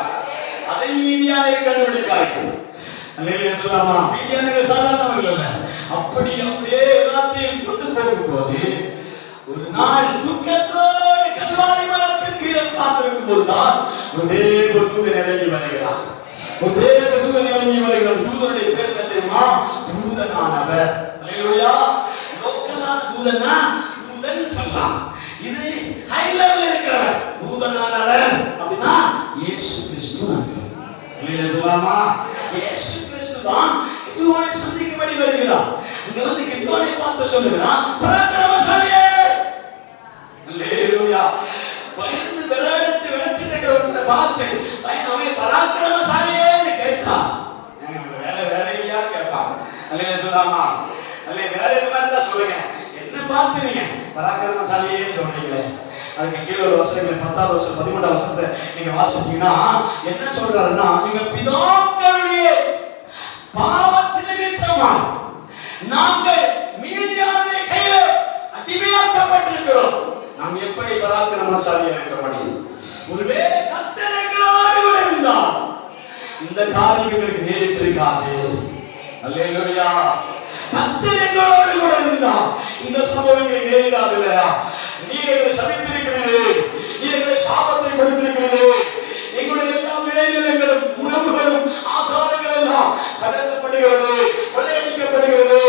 அதை மீதியானவர்கள் கண்டுபிடிப்பார்கள். அல்லேலூயா சொல்லாமா? மீதியானவர்கள் சாதாரணவர்கள் அல்ல. அப்படியே எல்லாத்தையும் கொண்டு போகும்போது ஒரு நாள் துக்கத்தோடு கல்வாரி மரத்தின் கீழே காத்திருக்கும் போதுதான் ஒரு தேவதூதன் இறங்கி வருகிறார். ஒரு தேவதூதன் இறங்கி வருகிறார். தூதனுடைய பேர் என்ன தெரியுமா? தூதனானவர். அல்லேலூயா. லோக்கலான தூதனா தூதன் சொல்லலாம். இது ஹை லெவல்ல இருக்கிறவர். தூதனானவர் அப்படின்னா இயேசு கிறிஸ்து. அல்லேலூயா சொல்லாமா? இயேசு கிறிஸ்து தான் கிதியோனை சந்திக்கும்படி வருகிறார். இங்க வந்து கிதியோனை பார்த்து சொல்லுகிறான், பராக்கிரமசாலியே. அல்லேலூயா. பயந்து விரடச்சு விடச்சிட்டு பார்த்து அவன் பராக்கிரமசாலியேன்னு கேட்டா, வேற வேற இல்லையா கேட்பான். அல்லேலூயா சொல்லாமா? அல்லே வேற எது மாதிரி தான் சொல்லுங்க. என்ன பார்த்து நீங்க பராக்கிரமசாலின்னு சொல்றீங்களே, அதுக்கு கீழே உள்ள வசனங்களை 10வது வசனம் 13வது வசனத்தை நீங்க வாசிச்சீங்கன்னா என்ன சொல்றாருன்னா, நீங்க பிதாக்களுடைய பாவத்தின் நிமித்தமா நாங்கள் மீதியானுடைய கையில அடிமையாக்கப்பட்டிருக்கிறோம். நாம் எப்படி பராக்கிரமசாலியா இருக்க முடியும்? ஒருவேளை கர்த்தர் எங்களோடு கூட இருந்தால் இந்த காரியங்களுக்கு நேரிட்டு இருக்காது. அல்லேலூயா. கர்த்தர் எங்களோடு கூட இருந்தால் இந்த சம்பவங்கள் நேரிடாது இல்லையா? நீர் எங்களை சபித்திருக்கிறீர்கள், நீர் எங்களை சாபத்தை கொடுத்திருக்கிறீர்கள், எங்களுடைய எல்லா விளைநிலங்களும் உணவுகளும் ஆகாரங்கள் எல்லாம் கடத்தப்படுகிறது, கொள்ளையடிக்கப்படுகிறது.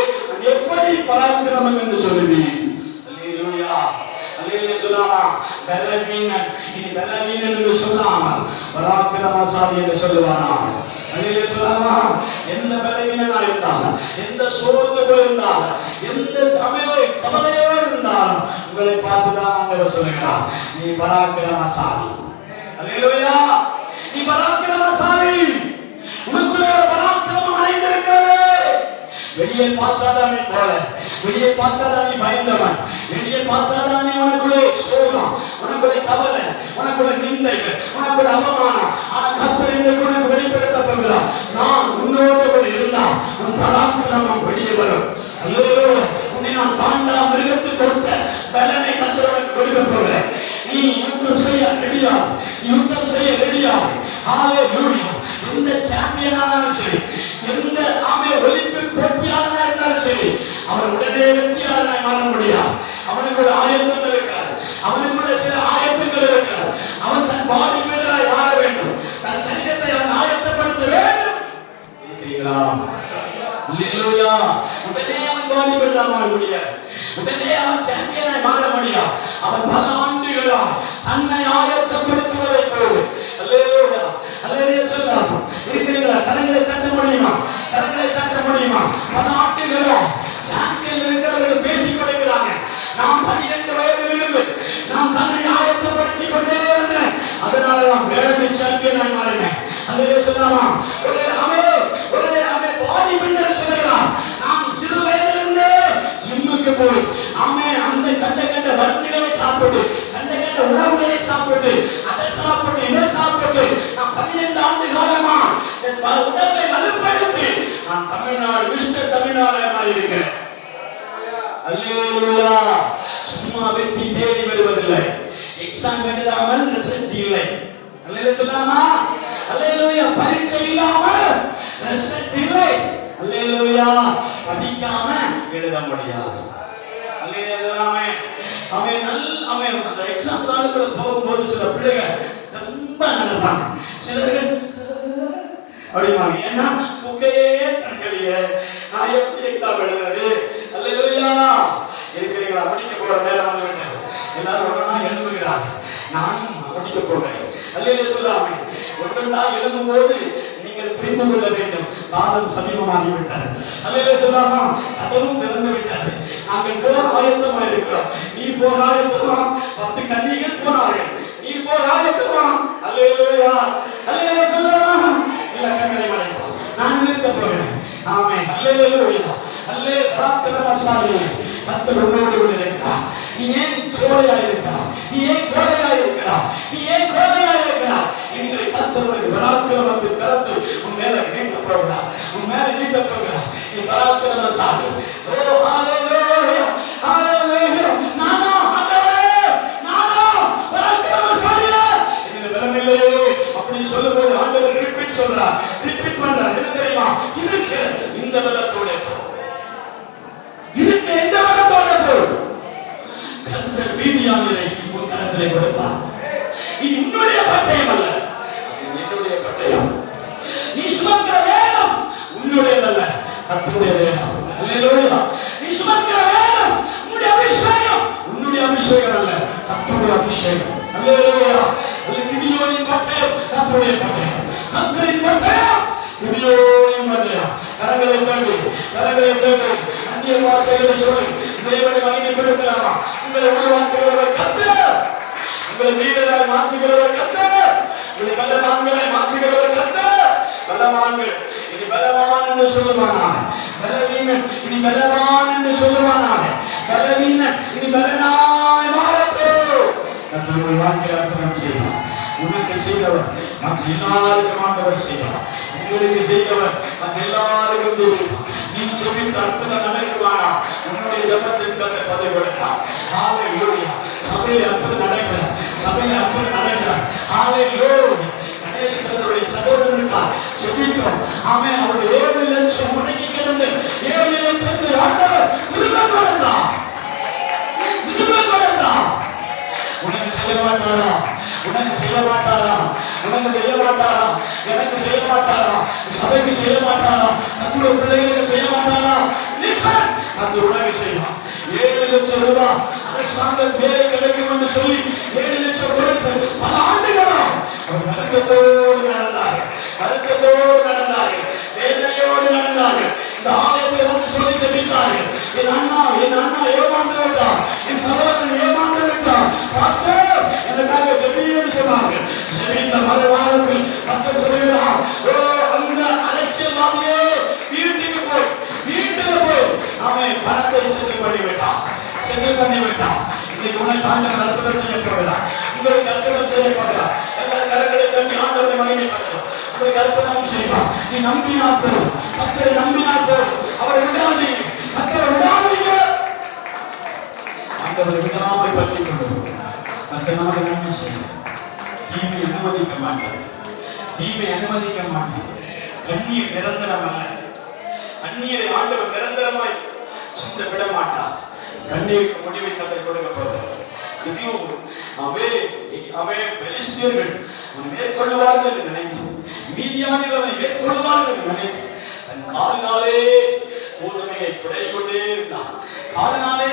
எப்படி பராக்கிரமம் என்று சொல்லுவீர்? அல்லேலூயா. அல்லேலூயா சொல்லாமா? பலவீனன், இனி பலவீனன் என்று சொல்லாமல் பராக்கிரமசாலி என்று சொல்லுவானா? அல்லேலூயா சொல்லாமா? எந்த பலவீனனா இருந்தாலும், எந்த சோர்ந்து போயிருந்தாலும், எந்த கவலையோடு இருந்தாலும் உங்களை பார்த்துதான் ஆண்டவர் சொல்லுகிறார், நீ பராக்கிரமசாலி. அல்லேலூயா. நீ பராக்கிரமசாலி. உனக்குள்ளே ஒரு பராக்கிரமம் அடைந்திருக்கிறது. வெளியே பார்த்தாதான் நீ போல, வெளியே பார்த்தாதான் நீ பயந்தவன், வெளியே பார்த்தாதான் நீ உனக்குள்ளே சோகம், உனக்குள்ளே கவலை, உனக்குள்ள நிந்தை, உனக்குள்ள அவமானம். ஆனா கர்த்தர் இன்றைக்கு உனக்கு வெளிப்படுத்த போகிறார், நான் உன்னோடு கூட இருந்தால் உன் பராக்கிரமம் வெளியே வரும். அல்லேலூயா. உன்னை நான் காண்டா மிருகத்துக்கு கொடுத்த பலனை கர்த்தர் உனக்கு கொடுக்க போகிறேன். நீ யுத்தம் செய்ய ரெடியா, யுத்தம் செய்ய ரெடியா. ஹalleluya. எந்த சாம்பியனானாலும் சரி, எந்த ஒலிம்பிக் போட்டியாளனா இருந்தாலும் சரி, அவன் உடனே வெற்றியாளனாய் மாற முடியாது. அவனுக்கு ஒரு ஆயத்தம் இருக்கிறார், அவனுக்குள்ள சில ஆயத்தங்கள் இருக்கிறார். அவன் தன் பாடி பில்டராய் மாற வேண்டும், தன் சரீரத்தை அவன் ஆயத்தப்படுத்த வேண்டும். இருக்கிறீங்களா? அல்லேலூயா. உடனே அவன் பாடி பில்டராய் மாற முடியாது, உடனே அவன் சாம்பியனாய் மாற முடியாது. அவன் பல ஆண்டுகளா தன்னை ஆயத்தப்படுத்துவதை போது. அல்லேலூயா. அல்லேலூயா சொல்லலாம். இருக்கிறீங்களா? கரங்களை தட்ட முடியுமா? கரங்களை தட்ட முடியுமா? பல ஆண்டுகளா சாம்பியன் இருக்கிறவர்கள் பேட்டி கொடுக்கிறாங்க, நாம் 12 வயதில் இருந்து நாம் தன்னை ஆயத்தப்படுத்திக் கொண்டே இருந்தேன், அதனால நான் வேலை சாம்பியனாய் மாறினேன். அல்லேலூயா சொல்லலாமா? ஒரு பாடி பில்டர் சொல்லுகிறான், நாம் சிறு வயதிலிருந்தே ஜிம்முக்கு போய் அந்த கண்ட மருந்துகளை சாப்பிட்டு, கண்ட உணவுகளை சாப்பிட்டு, அதை சாப்பிட்டு இதை சாப்பிட்டு நான் 12 ஆண்டு காலமா என் உடம்பை வலுப்படுத்தி நான் தமிழ்நாடு மிஸ்டர் தமிழ்நாடு மாறி இருக்கிறேன். அல்லேலூயா. சும்மா வெற்றி தேடி வருவதில்லை, எக்ஸாம் எழுதாமல் ரிசல்ட் இல்லை. அல்லேலூயா சொல்லாமா? அல்லேலூயா. பரீட்சை இல்லாமல் ரிசல்ட் இல்லை. அல்லேலூயா. படிக்காம எழுத முடியாது. அந்த எக்ஸாம் தாளுக்குள்ள போகும்போது சில பிள்ளைகள் ரொம்ப நடப்பாங்க, சிலர்கள் அப்படிமாங்க. ஏன்னா புக்கையே தரலையே, நான் எப்படி எக்ஸாம் எழுதுறது? அல்லேலூயா. இருக்கிறீங்களா? படிக்க போற நேரம் வந்து விட்டது, எல்லாரும் ஒன்றா எழுப்புகிறாங்க, நானும் படிக்க போகிறேன். அல்லேலூயா சொல்லாமே. ஒன்றா எழுதும் போது நீங்கள் புரிந்து கொள்ள வேண்டும், காலம் சமீபமாகிவிட்டது. அல்லேலூயா சொல்லாமா? கதவும் திறந்து விட்டது, நாங்கள் போக ஆயத்தமா இருக்கிறோம். நீ போக ஆயத்தமா? 10 கன்னிகள் போனார்கள், நீ போக ஆயத்தமா? அல்லேலூயா. அல்லேலூயா சொல்லாமா? எல்லா கண்களை மறைப்போம், நான் நிற்க போகிறேன். ஆமென். அல்லேலூயா. அல்லே பராக்கிரமசாலி கர்த்தர் உன்னோடு கூட இருக்கிறார். நீ ஏன் கோழையா இருக்கிறாய்? நீ ஏன் கோழையா இருக்கிறாய்? நீ ஏன் கோழையா இருக்கிறாய்? இன்று கர்த்தர் உனக்கு பராக்கிரமத்தின் கரத்தை உன் மேல நீட்ட போகிறார், உன் மேல நீட்ட போகிறார். நீ பராக்கிரமசாலி. ஓ ஹalleluya, ஹalleluya. நானா ஆண்டவரே, நானா பராக்கிரமசாலியா? இந்த பலனில்லையே அப்படி சொல்லும்போது ஆண்டவர் ரிப்பீட் சொல்றார், ரிப்பீட் பண்றார். என்ன தெரியுமா? இதுக்கு இந்த பலத்தோட போ, இதுக்கு எந்த பலத்தோட போ. கர்த்தர் மீதியானதை உன் கரத்திலே கொடுப்பார். இது உன்னுடைய பட்டயம் அல்ல, அது என்னுடைய பட்டயம். நீ சுமக்கிற வேதம் உன்னுடையதல்ல, கர்த்தருடைய வேதம். அல்லேலூயா. நீ சுமக்கிற வேதம் உன்னுடைய அபிஷேகம், உன்னுடைய அபிஷேகம் அல்ல, கர்த்தருடைய அபிஷேகம். அல்லேலூயா. கிதியோனின் பட்டயம் கர்த்தருடைய பட்டயம், கர்த்தரின் பட்டயம் கிதியோனின் பட்டயம். கரங்களை தட்டி, கரங்களை தட்டி அந்நிய பாஷைகளை சொல்லி தேவனை மகிமைப்படுத்தலாமா? உங்களை உருவாக்குகிறவர் கர்த்தர், உங்களை வீரராய் மாற்றுகிறவர் கர்த்தர், உங்களை பலவான்களாய் மாற்றுகிறவர் கர்த்தர். பலவான்கள் இனி பலவான் என்று சொல்லுவானாக, பலவீனன் இனி பலவான் என்று சொல்லுவானாக. பலவீனன் இனி பலனாய் மாறட்டும். கர்த்தருடைய வாழ்க்கையை அர்ப்பணம் செய்யலாம். உனக்கு செய்தவர் மற்ற எல்லாருக்கும் ஆண்டவர் செய்வார். உங்களுக்கு செய்தவர் மற்ற எல்லாருக்கும் செய்வார். நீ ஜெபித்த அற்புதம் நடக்குவானா? உன்னுடைய ஜெபத்திற்கு அந்த பதவி கொடுத்தார். ஹalleluya. சபையில் அற்புதம் நடக்கிற, சபையில் அற்புதம் நடக்கிற. ஹalleluya. கணேசனுடைய சகோதரனுக்காக ஜெபித்தோம். ஆமென். அவருடைய 7 லட்சம் முடங்கி கிடந்து 7 லட்சத்தை ஆண்டவர் திரும்ப கொடுத்தார். திரும்ப கொடுத்தார். உனக்கு செய்ய மாட்டாரா? உனக்கு செய்ய மாட்டாரா? உனக்கு செய்ய மாட்டாரா? எனக்கு செய்ய மாட்டாரா? சபைக்கு செய்ய மாட்டாரா? நம்முடைய பிள்ளைகளுக்கு செய்ய மாட்டாரா? லிசன், அது உனக்கு செய்யலாம். 7 லட்சம் ரூபாய் அரசாங்கம் வேலை கிடைக்கும் என்று சொல்லி 7 லட்சம் கொடுத்து பல ஆண்டுகளா அவர் வருத்தத்தோடு நடந்தார். வருத்தத்தோடு நடந்தார். வேதனையோடு நடந்தார். இந்த ஆலயத்தை வந்து சொல்லி ஜெபித்தார்கள். என் அண்ணா ஏமாந்து விட்டார். என் சகோதரன் ஏமாந்து விட்டார். பாஸ்டர் எனக்காக ஜெபின்னு சொன்னார்கள். ஜெபித்த மறுவாரத்தில் 10% அந்த அரசியல்வாதியே வீட்டுக்கு போய் அவன் பணத்தை செட்டில் பண்ணிவிட்டான். இன்னைக்கு உனக்கு ஆண்டவர் அற்புதம் செய்ய போகிறார். உங்களுக்கு அற்புதம் செய்ய போகிறார். எல்லா கரங்களை தட்டி ஆண்டவரை மகிமைப்படுத்தும். உங்களுக்கு அற்புதம் செய்வார். நீ நம்பினால் போதும். கர்த்தரை நம்பினால் போதும். அவரை விடாதீங்க. கர்த்தரை விடாதீங்க. ஆண்டவரை விடாமல் பற்றிக் கொண்டு கர்த்தர் நமக்கு நன்மை செய்யும். தீமை அனுமதிக்க மாட்டார். தீமை அனுமதிக்க மாட்டார். கண்ணீர் நிரந்தரம் அல்ல. கண்ணீரை ஆண்டவர் நிரந்தரமாய் சிந்த விட மாட்டார். கண்ணீருக்கு முடிவை கர்த்தர் கொடுக்க போகிறார். அவன் பெலிஸ்தியர்கள் அவனை மேற்கொள்ளுவார்கள் என்று நினைத்து, மீதியானிகள் அவனை மேற்கொள்வார்கள் என்று நினைத்து தன் காலினாலே கோதுமையை புடைந்து கொண்டே இருந்தான். காலினாலே